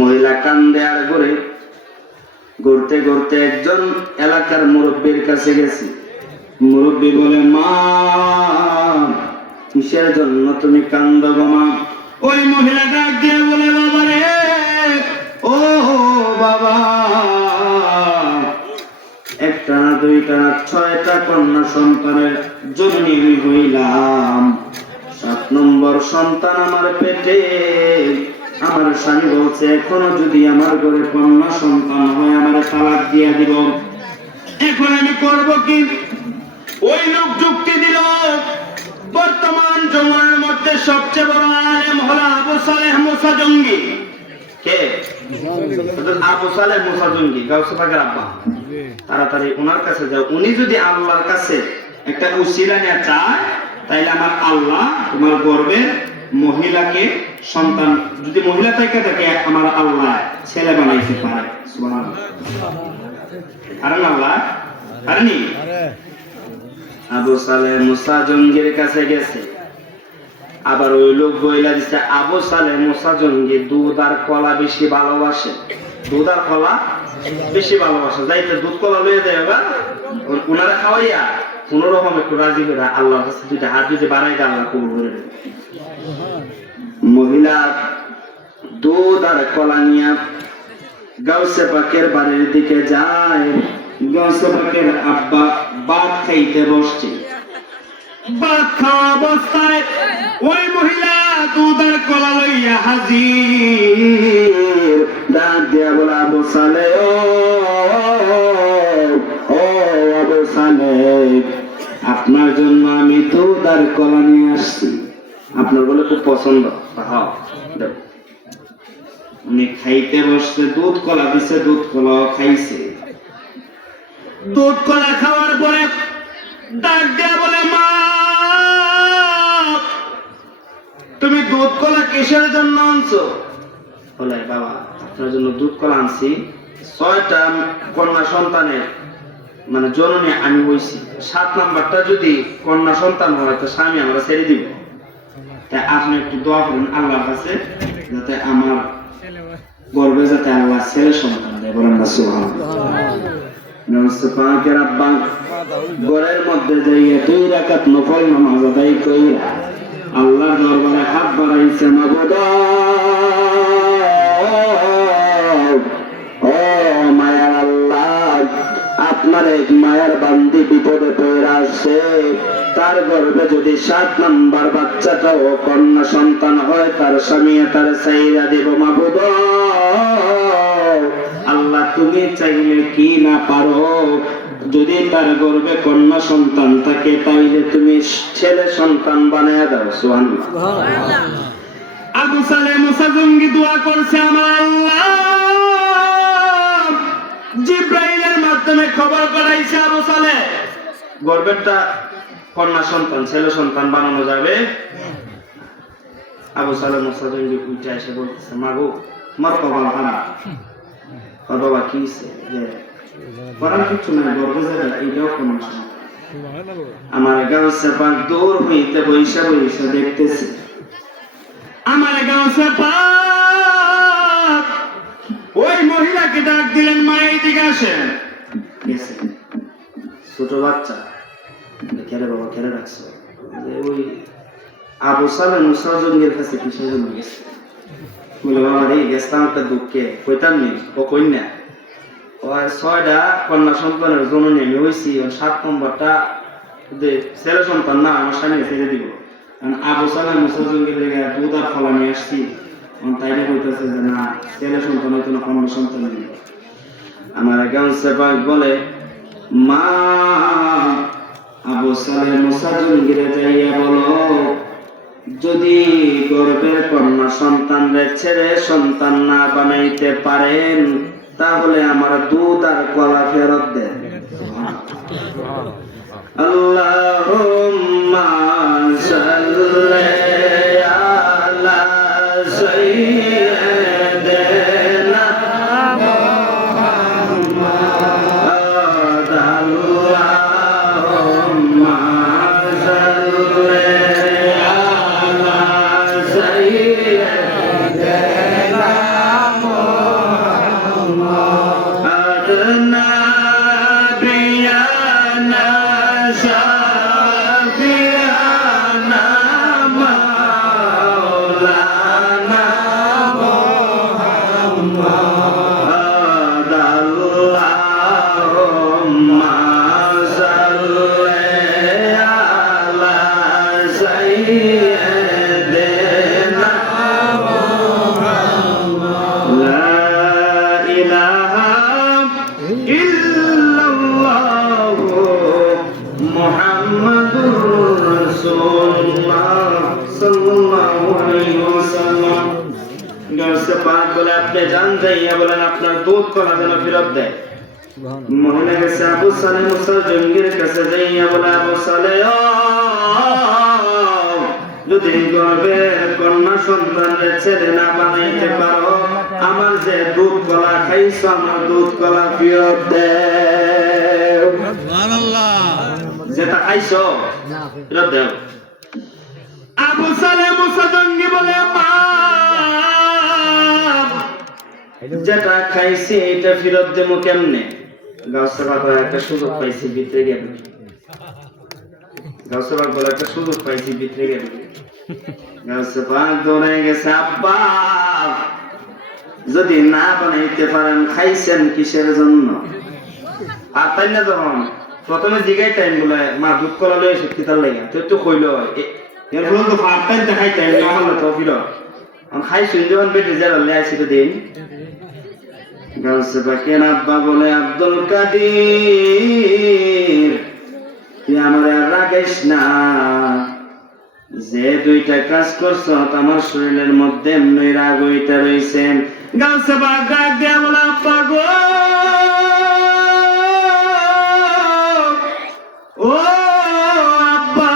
মহিলা কান্দে আর ঘুরে ঘুরতে ঘুরতে একজন এলাকার মুরব্বীর কাছে গেছি। মুরব্বী বলে, মা কিসের জন্য তুমি কান্দো গো মা? ওই মহিলা ডাক দিয়ে বলে, বাবা রে, ও বাবা, একটা না দুইটা না 6টা কন্যা সন্তানের জননী আমি হইলাম। 7 নম্বর সন্তান আমার পেটে। আমার স্বামী বলছে এখনো যদি আমার ঘরে কন্যা সন্তান হয় আমার তালাক দিয়া দিব। এখন আমি করব কি? ওই লোক যুক্তি দিল, বর্তমান জঙ্গলের মধ্যে সবচেয়ে বড় আলেম হলো আবু সালেহ মুসা জঙ্গি। কে? আবু সালেহ মুসা জঙ্গি, গাউসে পাকের আব্বা। তাড়াতাড়ি ওনার কাছে যাও, উনি যদি আল্লাহর কাছে একটা উসিলা নিয়ে চায়, তাইলে আমার আল্লাহ তোমার গর্ভের মহিলাকে সন্তান, যদি মহিলা থেকে থাকে আমার আল্লাহ ছেলে বানাইতে পারে। সুবহানাল্লাহ। আরে আল্লাহ আরেনি আবু সালেহ মুসা জঙ্গির কাছে গেছে। আবার ওই লোক বইলা দিচ্ছে, আবু সালেহ মুসা জঙ্গি দুধ আর কলা বেশি ভালোবাসে। দুধ আর কলা বেশি ভালোবাসে, যাইতে দুধ কলা লইয়া দেয় বা ওনারা খাওয়াইয়া কোন রকম একটু রাজি করে আল্লাহর কাছে 2টা হাত যদি বাড়াই দেয় আল্লাহ কবুল করে দেবে। মহিলা দুধ আর কলা নিয়ে গাউসে পাকের বাড়ির দিকে যায়। গাউসে পাকের আব্বা ভাত খাইতে বসছে। ভাত খাওয়া অবস্থায় ওই মহিলা দুধ আর কলা লইয়া হাজির। ডাক দিয়া বলে, আবু সালেহ, ও আবু সালেহ, আপনার জন্য আমি দুধ আর কলা নিয়ে আসছি। আপনার বলে খুব পছন্দ। হ্যাঁ, উনি খাইতে বসছে, দুধ কলা দিছে, দুধ কলা খাইছে। দুধ কলা খাওয়ার পরে ডাক দিয়া বলে, মা তুমি দুধ কলা কিসের জন্য আনছো? বলে, বাবা আপনার জন্য দুধ কলা আনছি, 6টা কন্যা সন্তানের মানে জননী আমি হইছি। 7 নাম্বারটা যদি কন্যা সন্তান হয় তো স্বামী আমরা ছেড়ে দিব। তাই আপনি একটু দোয়া করুন আল্লাহর কাছে, যাতে আমার গর্ভে যাতে আল্লাহ ছেলে সন্তান দেয়। বলেন না সুবহানাল্লাহ। ঘরের মধ্যে যাইয়া 2 রাকাত নফল নামাজ আদায় কইরা আল্লাহর দরবারে হাত বাড়াইছে, মাবুদ ও মায়ার আল্লাহ, আপনার এক মায়ার বান্দি বিপদে পড়ে আসছে, তার গর্ভে যদি 7 নাম্বার বাচ্চাটাও কন্যা সন্তান হয় তার স্বামী তার চাইরা দেব। মাবুদ আল্লাহ তুমি চাইলে কি না পারো, যদি তার গর্ভে কন্যা সন্তান থাকে তাইলে তুমি ছেলে সন্তান বানায় দাও। সুবহানাল্লাহ। আবু সালেহ মুসা জঙ্গি দোয়া করছে, আমার আল্লাহ জিব্রাইলের মাধ্যমে খবর পাঠাইছে আবু সালেহ গর্ভেরটা কন্যা সন্তান ছেলে সন্তান বানানো যাবে। আবু সালেহ মুসা জঙ্গি উঠে এসে বলতেছে মাগো তোমার কপাল খারাপ। বাবা কি হইছে? যে করার কিছু নাই, গর্ভে যাবে এইটাও কন্যা সন্তান। আমার গাউসে পাক দূর হইতে বৈশা বৈশা দেখতেছে। আমার গাউসে পাক ওই মহিলাকে ডাক দিলেন, মা এইদিকে আসেন। গেছে ছোট বাচ্চা, কেরে বাবা কেরে রাখছো? যে ওই আবু সালেহ মুসা জঙ্গির কাছে কিসের জন্য গেছে? বলে বাবা রে গেছিলাম একটা দুঃখে, কইতাম নেই ও কন্যা, ওই 6টা কন্যা সন্তানের জন্য নেমে হয়েছি, 7 নম্বরটা ছেলে সন্তান না আমার স্বামী ছেড়ে দিব। কারণ আবু সালেহ মুসা জঙ্গির জায়গায় দুধ আর ফলা নিয়ে আসছি, তাইলে বলতেছে যে না ছেলে সন্তান হয়তো না কন্যা সন্তান নিব। আমার গাউসে পাক বলে মা আবু সালেহ মুসা জঙ্গিরে যাইয়া বলো যদি গর্ভের কন্যা সন্তানরে ছেড়ে সন্তান না বানাইতে পারেন তাহলে আমার দুধ আর কলা ফেরত দেন। আল্লাহুম্মা সাল্লি আলা সাইয়্যিদিনা মুহাম্মাদ। আল্লাহুম্মা সাল্লি আলা সাইয়্যিদিনা মুহাম্মাদ নাবিয়ানা শাফিয়ানা মাওলানা মুহাম্মাদ। আল্লাহুম্মা সাল্লি আলা সাইয়্যিদিনা মুহাম্মাদ। লা ইলাহা ইল্লাল্লাহু মুহাম্মাদুর রাসূলুল্লাহ সাল্লাল্লাহু আলাইহি ওয়াসাল্লাম। গাউসে পাক বলে আপনি জান যাইয়া বলেন আপনার দুধ কলা যেন ফেরত দেয়। মহিলা গেছে আবু সালেহ মুসা জঙ্গির কাছে যাইয়া বলে আবু সালেহ যদি গর্ভের কন্যা সন্তানরে ছেড়ে না বানাইতে পারো আমার যে দুধ কলা খাইছো আমার দুধ কলা ফেরত দেও। যেটা খাইছো ফেরত দেও। আবু সালেহ মুসা জঙ্গি বলে মা যেটা খাইছি এটা ফেরত দেবো কেমনে? গাউসে পাক বলে একটা সুযোগ পাইছি ভিতরে গেল। গাউসে পাক বলে একটা সুযোগ পাইছি ভিতরে গেল। গাউসে পাক দৌড়ে গেছে আব্বা যদি না বানাইতে পারেন খাইছেন কিসের জন্য? আর তাই না যখন প্রথমে জিগাই টাইম বলে মা দুধ কলা লয়ে এসে কিতার লাগে তো একটু কইল এর ফলে তো ফার্স্ট টাইম দেখাই টাইম আমার তো ফিরত খাইছেন যখন বেটে যারা লে আসি তো দিন। গাউসে পাকের আব্বা বলে আব্দুল কাদের তুই আমার আর রাগিস না, যে 2টা কাজ করছ আমার শরীরের মধ্যে এমনি রাগ হইতে রইছেন। গাউসে পাক ডাক দিয়া বলে আব্বা গো ও আব্বা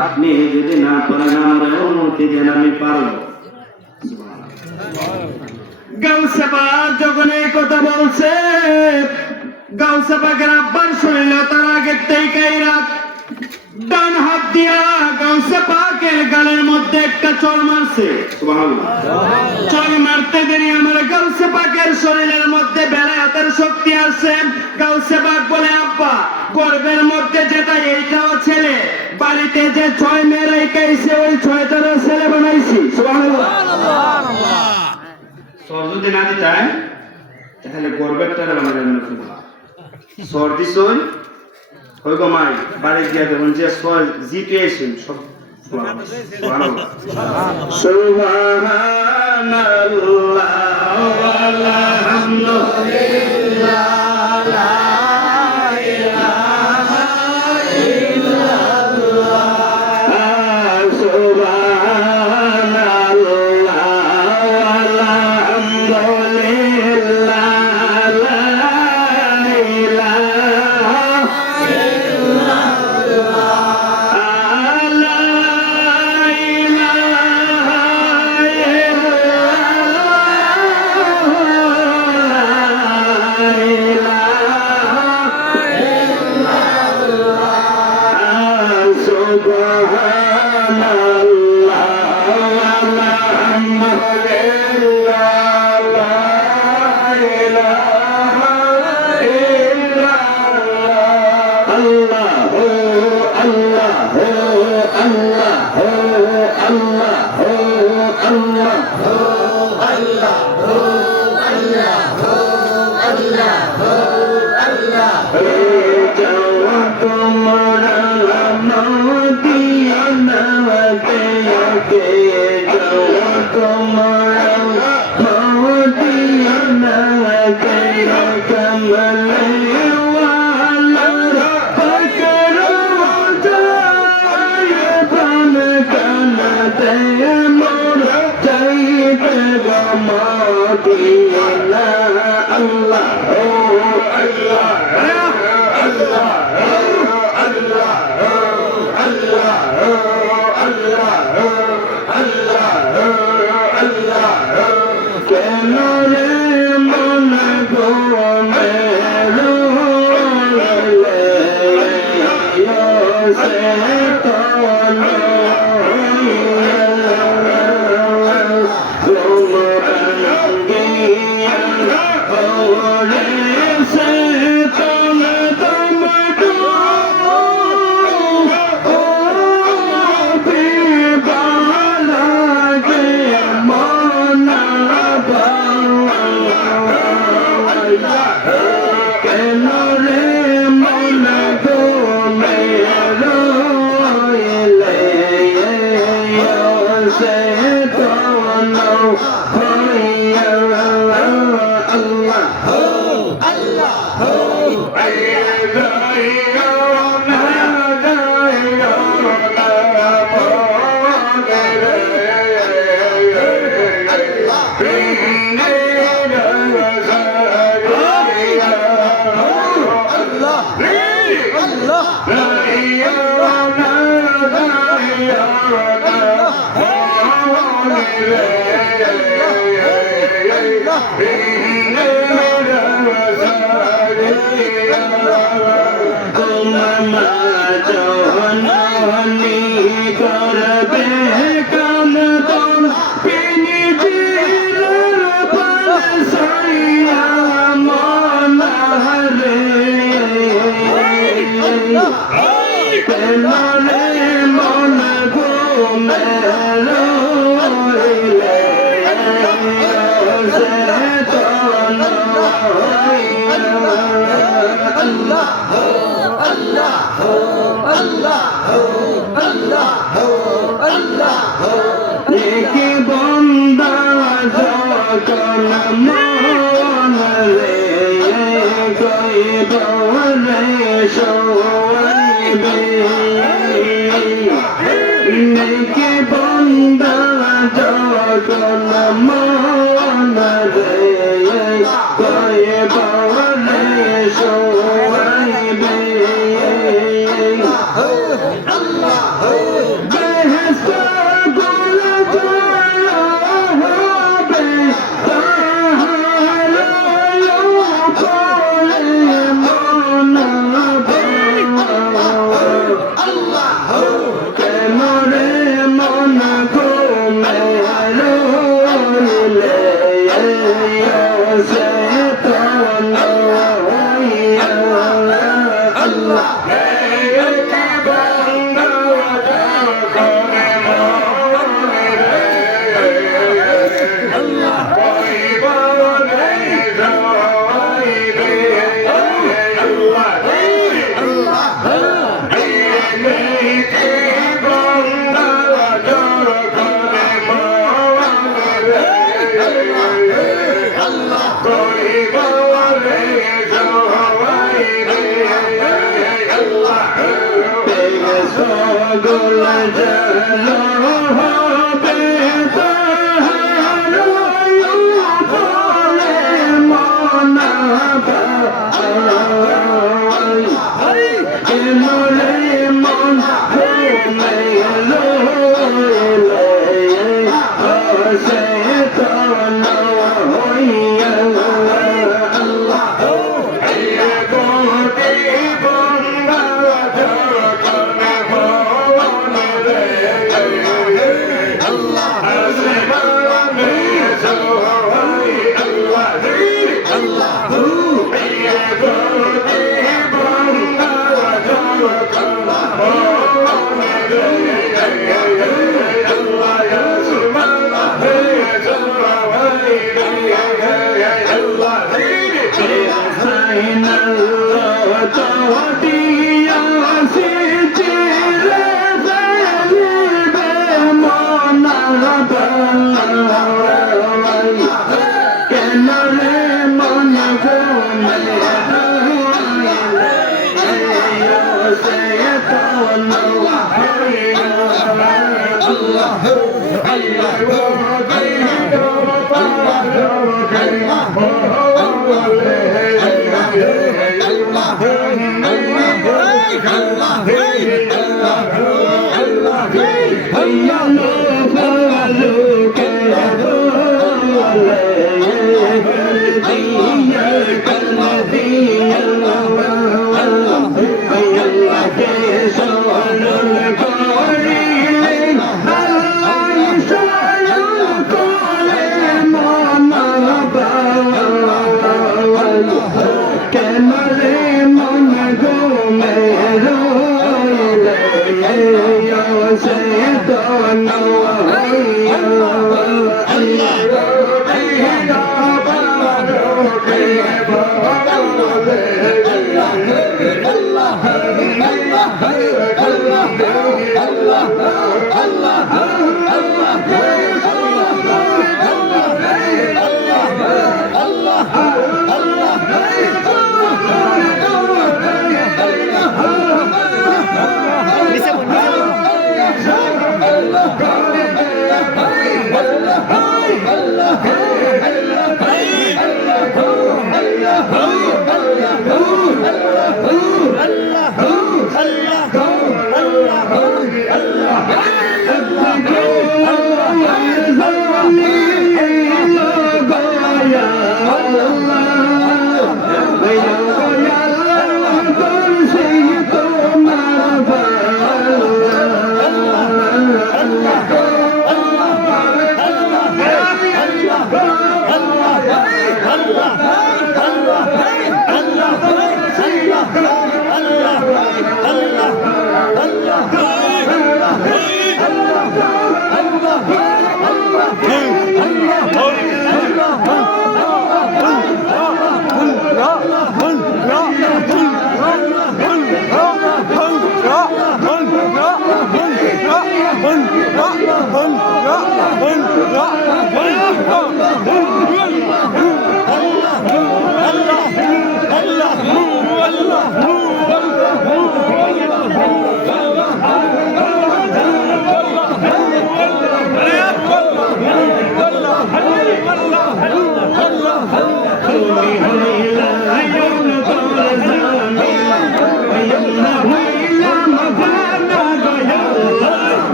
আপনি যদি না পারেন আমার অনুমতি দেন আমি পারবো। গাউসে পাক যখন এই কথা বলছে গাউসে পাকের আব্বার শরীরে তার আগের থেকেই রাগ। ডান হাত দিয়া গাউসে পাকের গালের মধ্যে একটা চড় মারছে। সুবহানাল্লাহ। চড় মারতে দেরি আমার গাউসে পাকের শরীরের মধ্যে বেলায়েতের শক্তি আছে। গাউসে পাক বলে আব্বা গর্ভের মধ্যে যেটা এইটাও ছেলে, বাড়িতে যে 6 মেয়ে রাইখাইছে ওই 6টারও ছেলে বানাইছি। সুবহানাল্লাহ। সর যদি না দিতাম তাহলে গর্বেরটা বানাবে না। সর দিছই ওই গো মাই বাড়ি গিয়া দেখুন যে সর জিপিয়েছেন সব। সুবহানাল্লাহ সুবহানাল্লাহ আলহামদুলিল্লাহ লা ইলাহা ইল্লাল্লাহ সুবহানাল্লাহ আলহামদুলিল্লাহ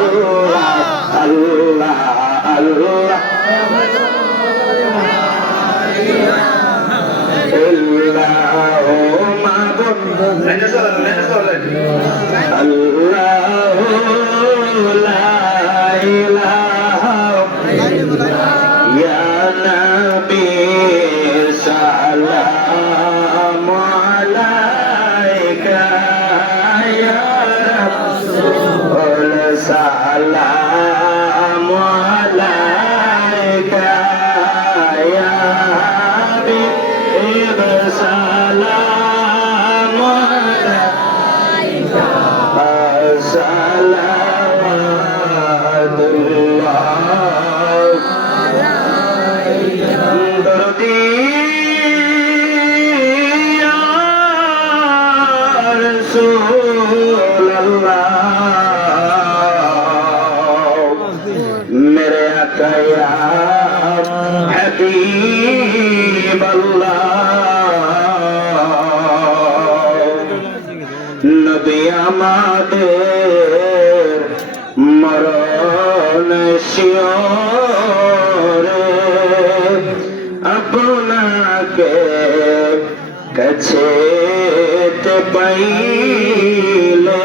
আল্লাহ আল্লাহ সালাম আলাইকা ইয়া হাবিব সালাম আলাইকা সালাওয়াতুল্লাহ আলাইকা দরদি ইয়া রাসূলুল্লাহ मेरे आका या हबीब अल्लाह नबी আমাদের মরণ শিয়রে আপনাকে কাছে পাইলে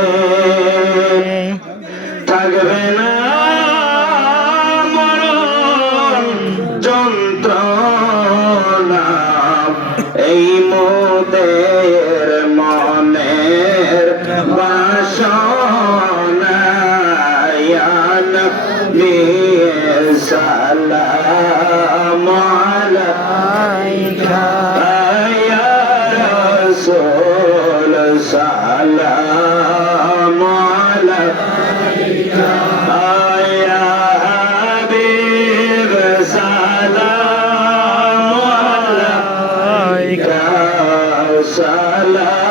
থাকবে না যন্ত্রণা এই মোদের মনের বাসনা ইয়া নবী সালাম আলাইকা ইয়া রাসূল সালাম আলাইকা ইয়া হাবিব সালাম আলাইকা সালাওয়াতুল্লাহ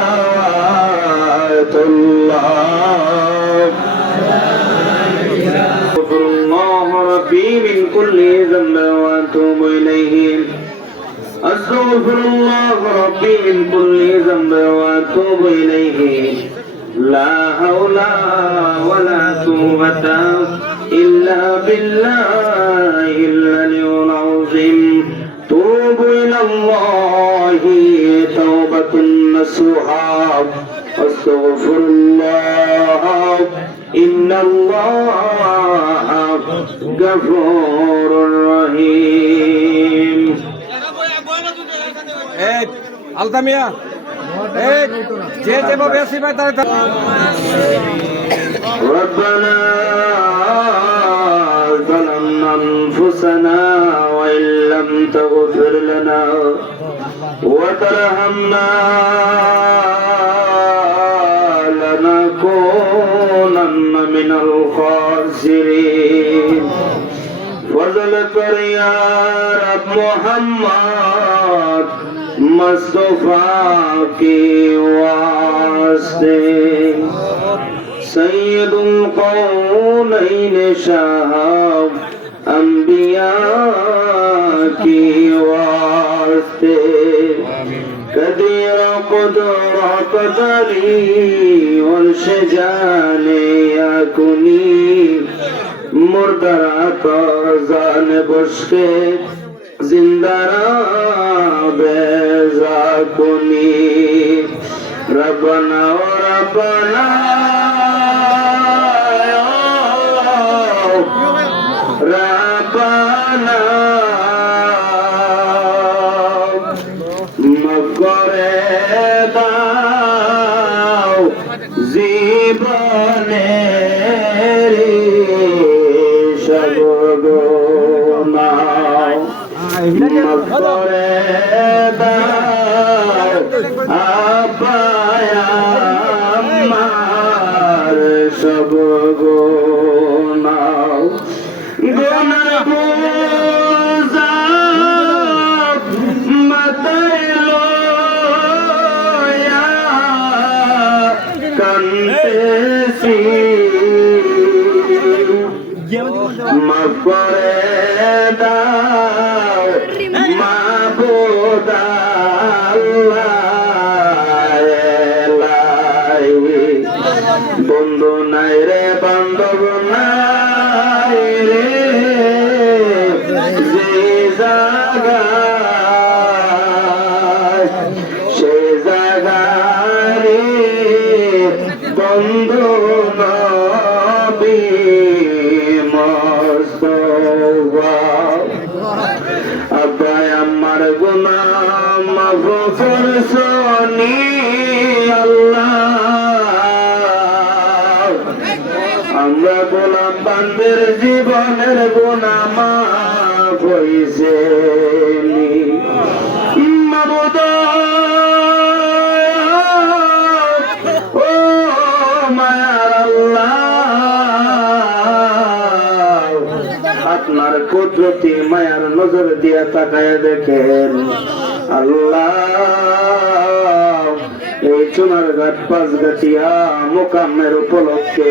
আস্তাগফিরুল্লাহ রাব্বি মিন কুল্লি যামবি ওয়া আতুবু ইলাইহি আস্তাগফিরুল্লাহ রাব্বি মিন কুল্লি যামবি ওয়া আতুবু ইলাইহি লা হাওলা ওয়া লা কুওয়াতা ইল্লা বিল্লাহিল আলিয়্যিল আযীম তুবু ইলাল্লাহি তাওবাতুন নাসুহা আস্তাগফিরুল্লাহ ইন্নাল্লাহা গফুরুর রহিম এক আলতামিয়া এক যে যেভাবে আসি ভাই তার ربنا ظلمنا أنفسنا وإن لم تغفر لنا وترحمنا لنكونن من الخاسرين فضل کر یا رب محمد مصطفیٰ کے واسطے سید القونین شاہ انبیاء کی واسطے قدیر قدر قدری ورش جانے یا کنی مردرہ کا زان بشکے زندہ بیزا کنی ربنا و ربنا ربنا مغفرے দাও জীবনে সব গুনাহ মগফরে দাও আপায়া আমার সব গুনাহ গুনার বোঝা মাথায় লইয়া কান্দেছি মাফ করে দাও মাবুদ আল্লাহ এলাহি বন্ধু নাই রে বান্ধব নাই রে যে জায়গায় সে জায়গায় বন্ধু নবী মুস্তাফা আব্বাই আমার গুনাহ মাফ করছনি আল্লাহ আমরা গোলাম বান্দের জীবনের গুনাহ মাফ হইছে মাবুদ ও মায়ার আল্লাহ আপনার কুদরতি মায়ার নজর দিয়া তাকায় দেখেন আল্লাহ এই চুনারঘাট পাঁচগাছিয়া মোকামের উপলক্ষে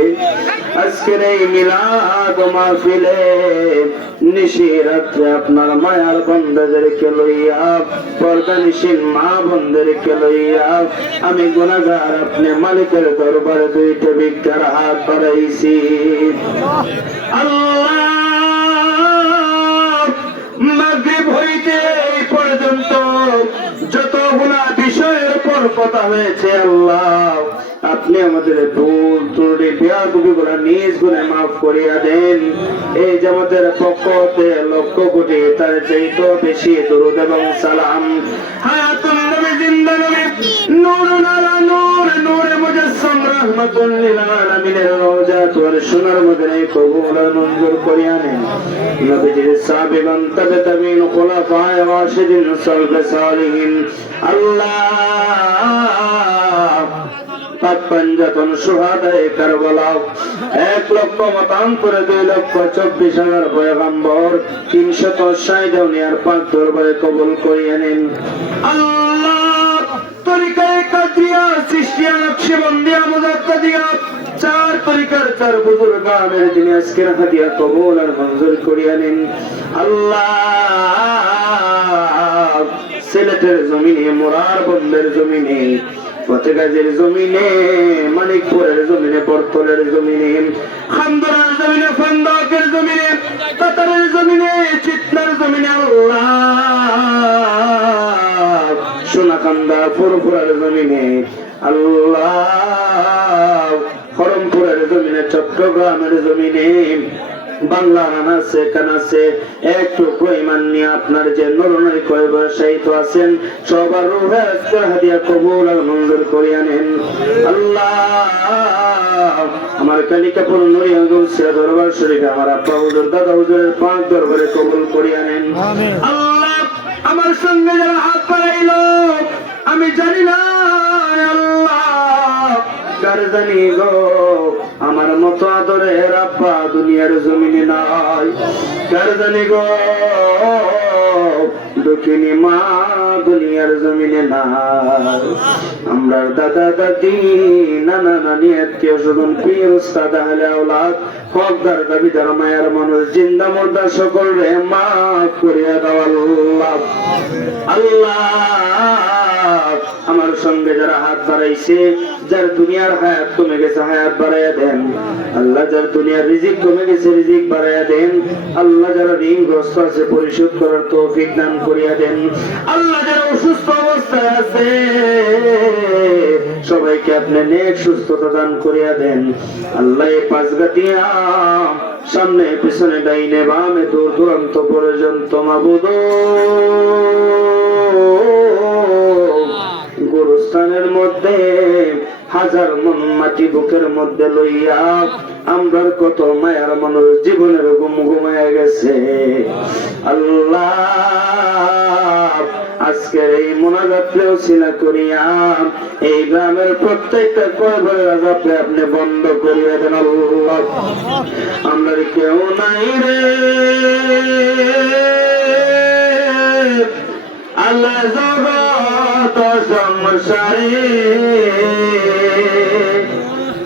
আজকের এই মিলাদ মাহফিলে নিশি রাত্রে আপনার মায়ার বন্দাদেরকে লইয়া পর্দানিশীল মা বোনদেরকে লইয়া আমি গুনাহগার আপনি মালিকের দরবারে দুইটা ভিক্ষার হাত বাড়াইছি আল্লাহ মাগরিব হইতে এই পর্যন্ত যতগুলা বিষয়ের উপর কথা হয়েছে আল্লাহ আপনি আমাদের ভুল ত্রুটি বেয়াদবিগুলা নিজ গুণে মাফ করিয়া দেন এই জামাতের পক্ষ হতে লক্ষ কোটি তার চাইতে বেশি দরুদ এবং সালাম হায়াতুন নবী জিন্দা নবী নূরুন আলা নূর নূরে মুজাসসাম রাহমাতুল লিল আলামিনের রওজাত ওয়ার সোনার মদিনায় কবুল আর মঞ্জুর করিয়া নেন নবীজির সাহাবান তাবেঈন খুলাফায়ে রাশিদিন সালফে সালিহিন আল্লাহ পাক পঞ্জাতন সুহাদায়ে কারবালা 1,00,000 মতান্তরে 2,24,000 পয়গম্বর 360 দুনিয়ার পাক দরবারে কবুল করিয়া নেন আল্লাহ তরিকায়ে কাদরিয়া চিশতিয়া নকশবন্দিয়া মুজাদ্দিদিয়া চার তরিকার চার বুজুর্গ আমের দিনে আজকের হাদিয়া কবুল আর মঞ্জুর করিয়া নেন আল্লাহ সিলেটের জমিনে মোরার বন্দের জমিনে ফতেগাজীর জমিনে মানিকপুরের জমিনে বরতলের জমিনে খান্দরার জমিনে ফন্দকের জমিনে কাতারের জমিনে চিতনার জমিনে আল্লাহ সোনাকান্দা ফুরফুরার জমিনে আল্লাহ খরমপুরের জমিনে চট্টগ্রামের জমিনে বাংলা আনাছে কানাছে একটু ইমান নিয়ে আপনার যে নরনয় কয় বসাইত আছেন সবার রূহে আজকের হাদিয়া কবুল আর মঞ্জুর করিয়া নেন আল্লাহ আমার কালিকাপুর নড়িয়াগঞ্জ দরবার শরীফে আমার আব্বা হুজুর দাদা হুজুরের পাক দরবারে কবুল করিয়া নেন আল্লাহ আমার সঙ্গে যারা হাত বাড়াইলো আমি জানি না আল্লাহ কার জানি গো আমার মতো আদরের আব্বা দুনিয়ার জমিনে নাই কার জানি গো দক্ষিণী মা দুনিয়ার জমিনে নাই আমরা দাদা দাদি নানা নানি আত্মীয় স্বজন পীর উস্তাদ আহলে আওলাদ হকদার দাবিদার মায়ের মানুষ জিন্দা মুর্দা সকল রে মাফ করিয়া দাও আল্লাহ আল্লাহ আমার সঙ্গে যারা হাত বাড়াইছে যার দুনিয়ার হায়াত কমে গেছে হায়াত বাড়াইয়া দেন আল্লাহ যার দুনিয়ার রিজিক কমে গেছে রিজিক বাড়াইয়া দেন আল্লাহ যারা ঋণগ্রস্ত আছে পরিশোধ করার তৌফিক দান করিয়া দেন আল্লাহ যারা অসুস্থ অবস্থায় আছে সবাইকে আপনি নেক সুস্থতা দান করিয়া দেন আল্লাহ এই পাঁচগাতিয়া সামনে পিছনে ডাইনে বামে দূর দূরান্ত পর্যন্ত মাবুদ গুরুস্থানের মধ্যে হাজার মন মাটি বুকের মধ্যে লইয়া আমরার কত মায়ার মানুষ জীবনের ঘুম ঘুমায় গেছে আল্লাহ আজকের এই মোনাজাতকে ওসিলা করিয়া এই গ্রামের প্রত্যেকটা কয়বারের আযাবকে আপনি বন্ধ করিয়া দেন আল্লাহ আমরা কেউ নাই রে আল্লাহ জগত সংসারে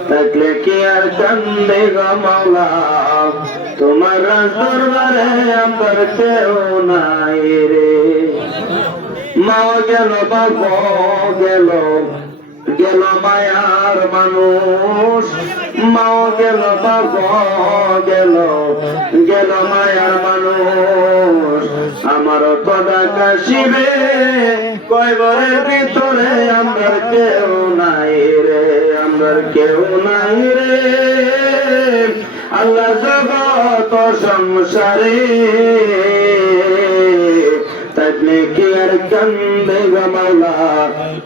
থাকলে কি আর কান্দে গো মাওলা তোমার দরবারে আমার কেউ নাই রে মা গেল বাবা গেল গেল মায়ার মানুষ, মাও গেল বাবা গেল, গেল মায়ার মানুষ। আমার কদা কাশিবে কয়বরের ভিতরে আমরা কেউ নাই রে, আমরা কেউ নাই রে। আল্লাহ জগত সংসারে থাকলে কি আর কান্দে গো মাওলা,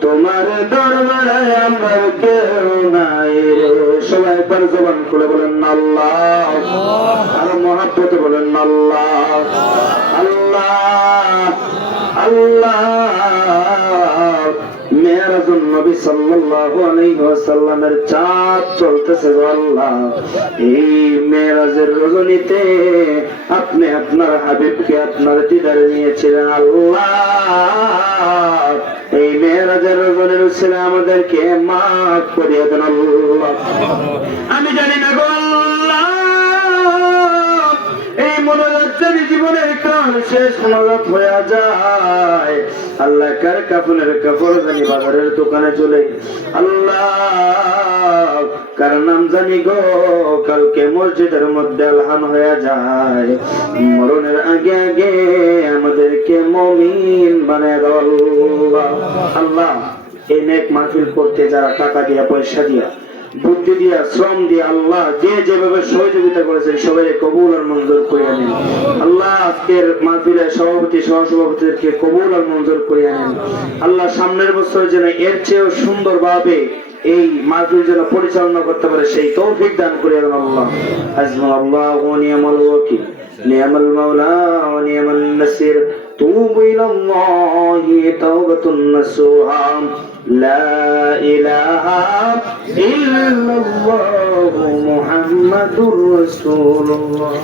তোমার দরবারে আমরা কেউ নাই রে। সবাই একবার জবান খুলে বলেন আল্লাহ, আর মহাব্বতে বলেন আল্লাহ আল্লাহ আল্লাহ। মেরাজুন নবী সাল্লাল্লাহু আলাইহি ওয়াসাল্লামের চাঁদ চলতেছে গো আল্লাহ। এই মেরাজের রজনীতে আপনি আপনার হাবিবকে আপনার দিদারে নিয়েছিলেন আল্লাহ। এই মেরাজের রজনীর উসিলে আমাদেরকে মাফ করিয়ে দেন আল্লাহ। আমি জানি না গো আল্লাহ, এই মোনাজাত জানি জীবনের কাল শেষ মোনাজাত হয়ে যায়। আল্লাহ কার কাফনের কাপড় জানি বাজারের দোকানে চলে, আল্লাহ কার নাম জানি গো কালকে মসজিদের মধ্যে আলহান হয়ে যায়। মরণের আগে আগে আমাদেরকে মুমিন বানায় দাও আল্লাহ। আল্লাহ এই নেক মাহফিল করতে যারা টাকা দিয়া পয়সা দিয়া বুদ্ধি দিয়া শ্রম দিয়া আল্লাহ যে যেভাবে সহযোগিতা করেছেন সবাই কবুল আর মঞ্জুর করিয়া নিন আল্লাহ। আজকের মাহফিলের সভাপতি সহসভাপতিদেরকে কবুল আর মঞ্জুর করিয়া নিন আল্লাহ। সামনের বছর যেন এর চেয়েও সুন্দর ভাবে এই মাহফিল যেন পরিচালনা করতে পারে সেই তৌফিক দান করিয়া দেন আল্লাহ। হাসবুনাল্লাহু ওয়া নি'মাল ওয়াকিল, নি'মাল মাওলা ওয়া নি'মান নাসির। তুবু ইলাল্লাহি তাওবাতুন নাসুহা, লা ইলাহা ইল্লাল্লাহু মুহাম্মাদুর রাসূলুল্লাহ।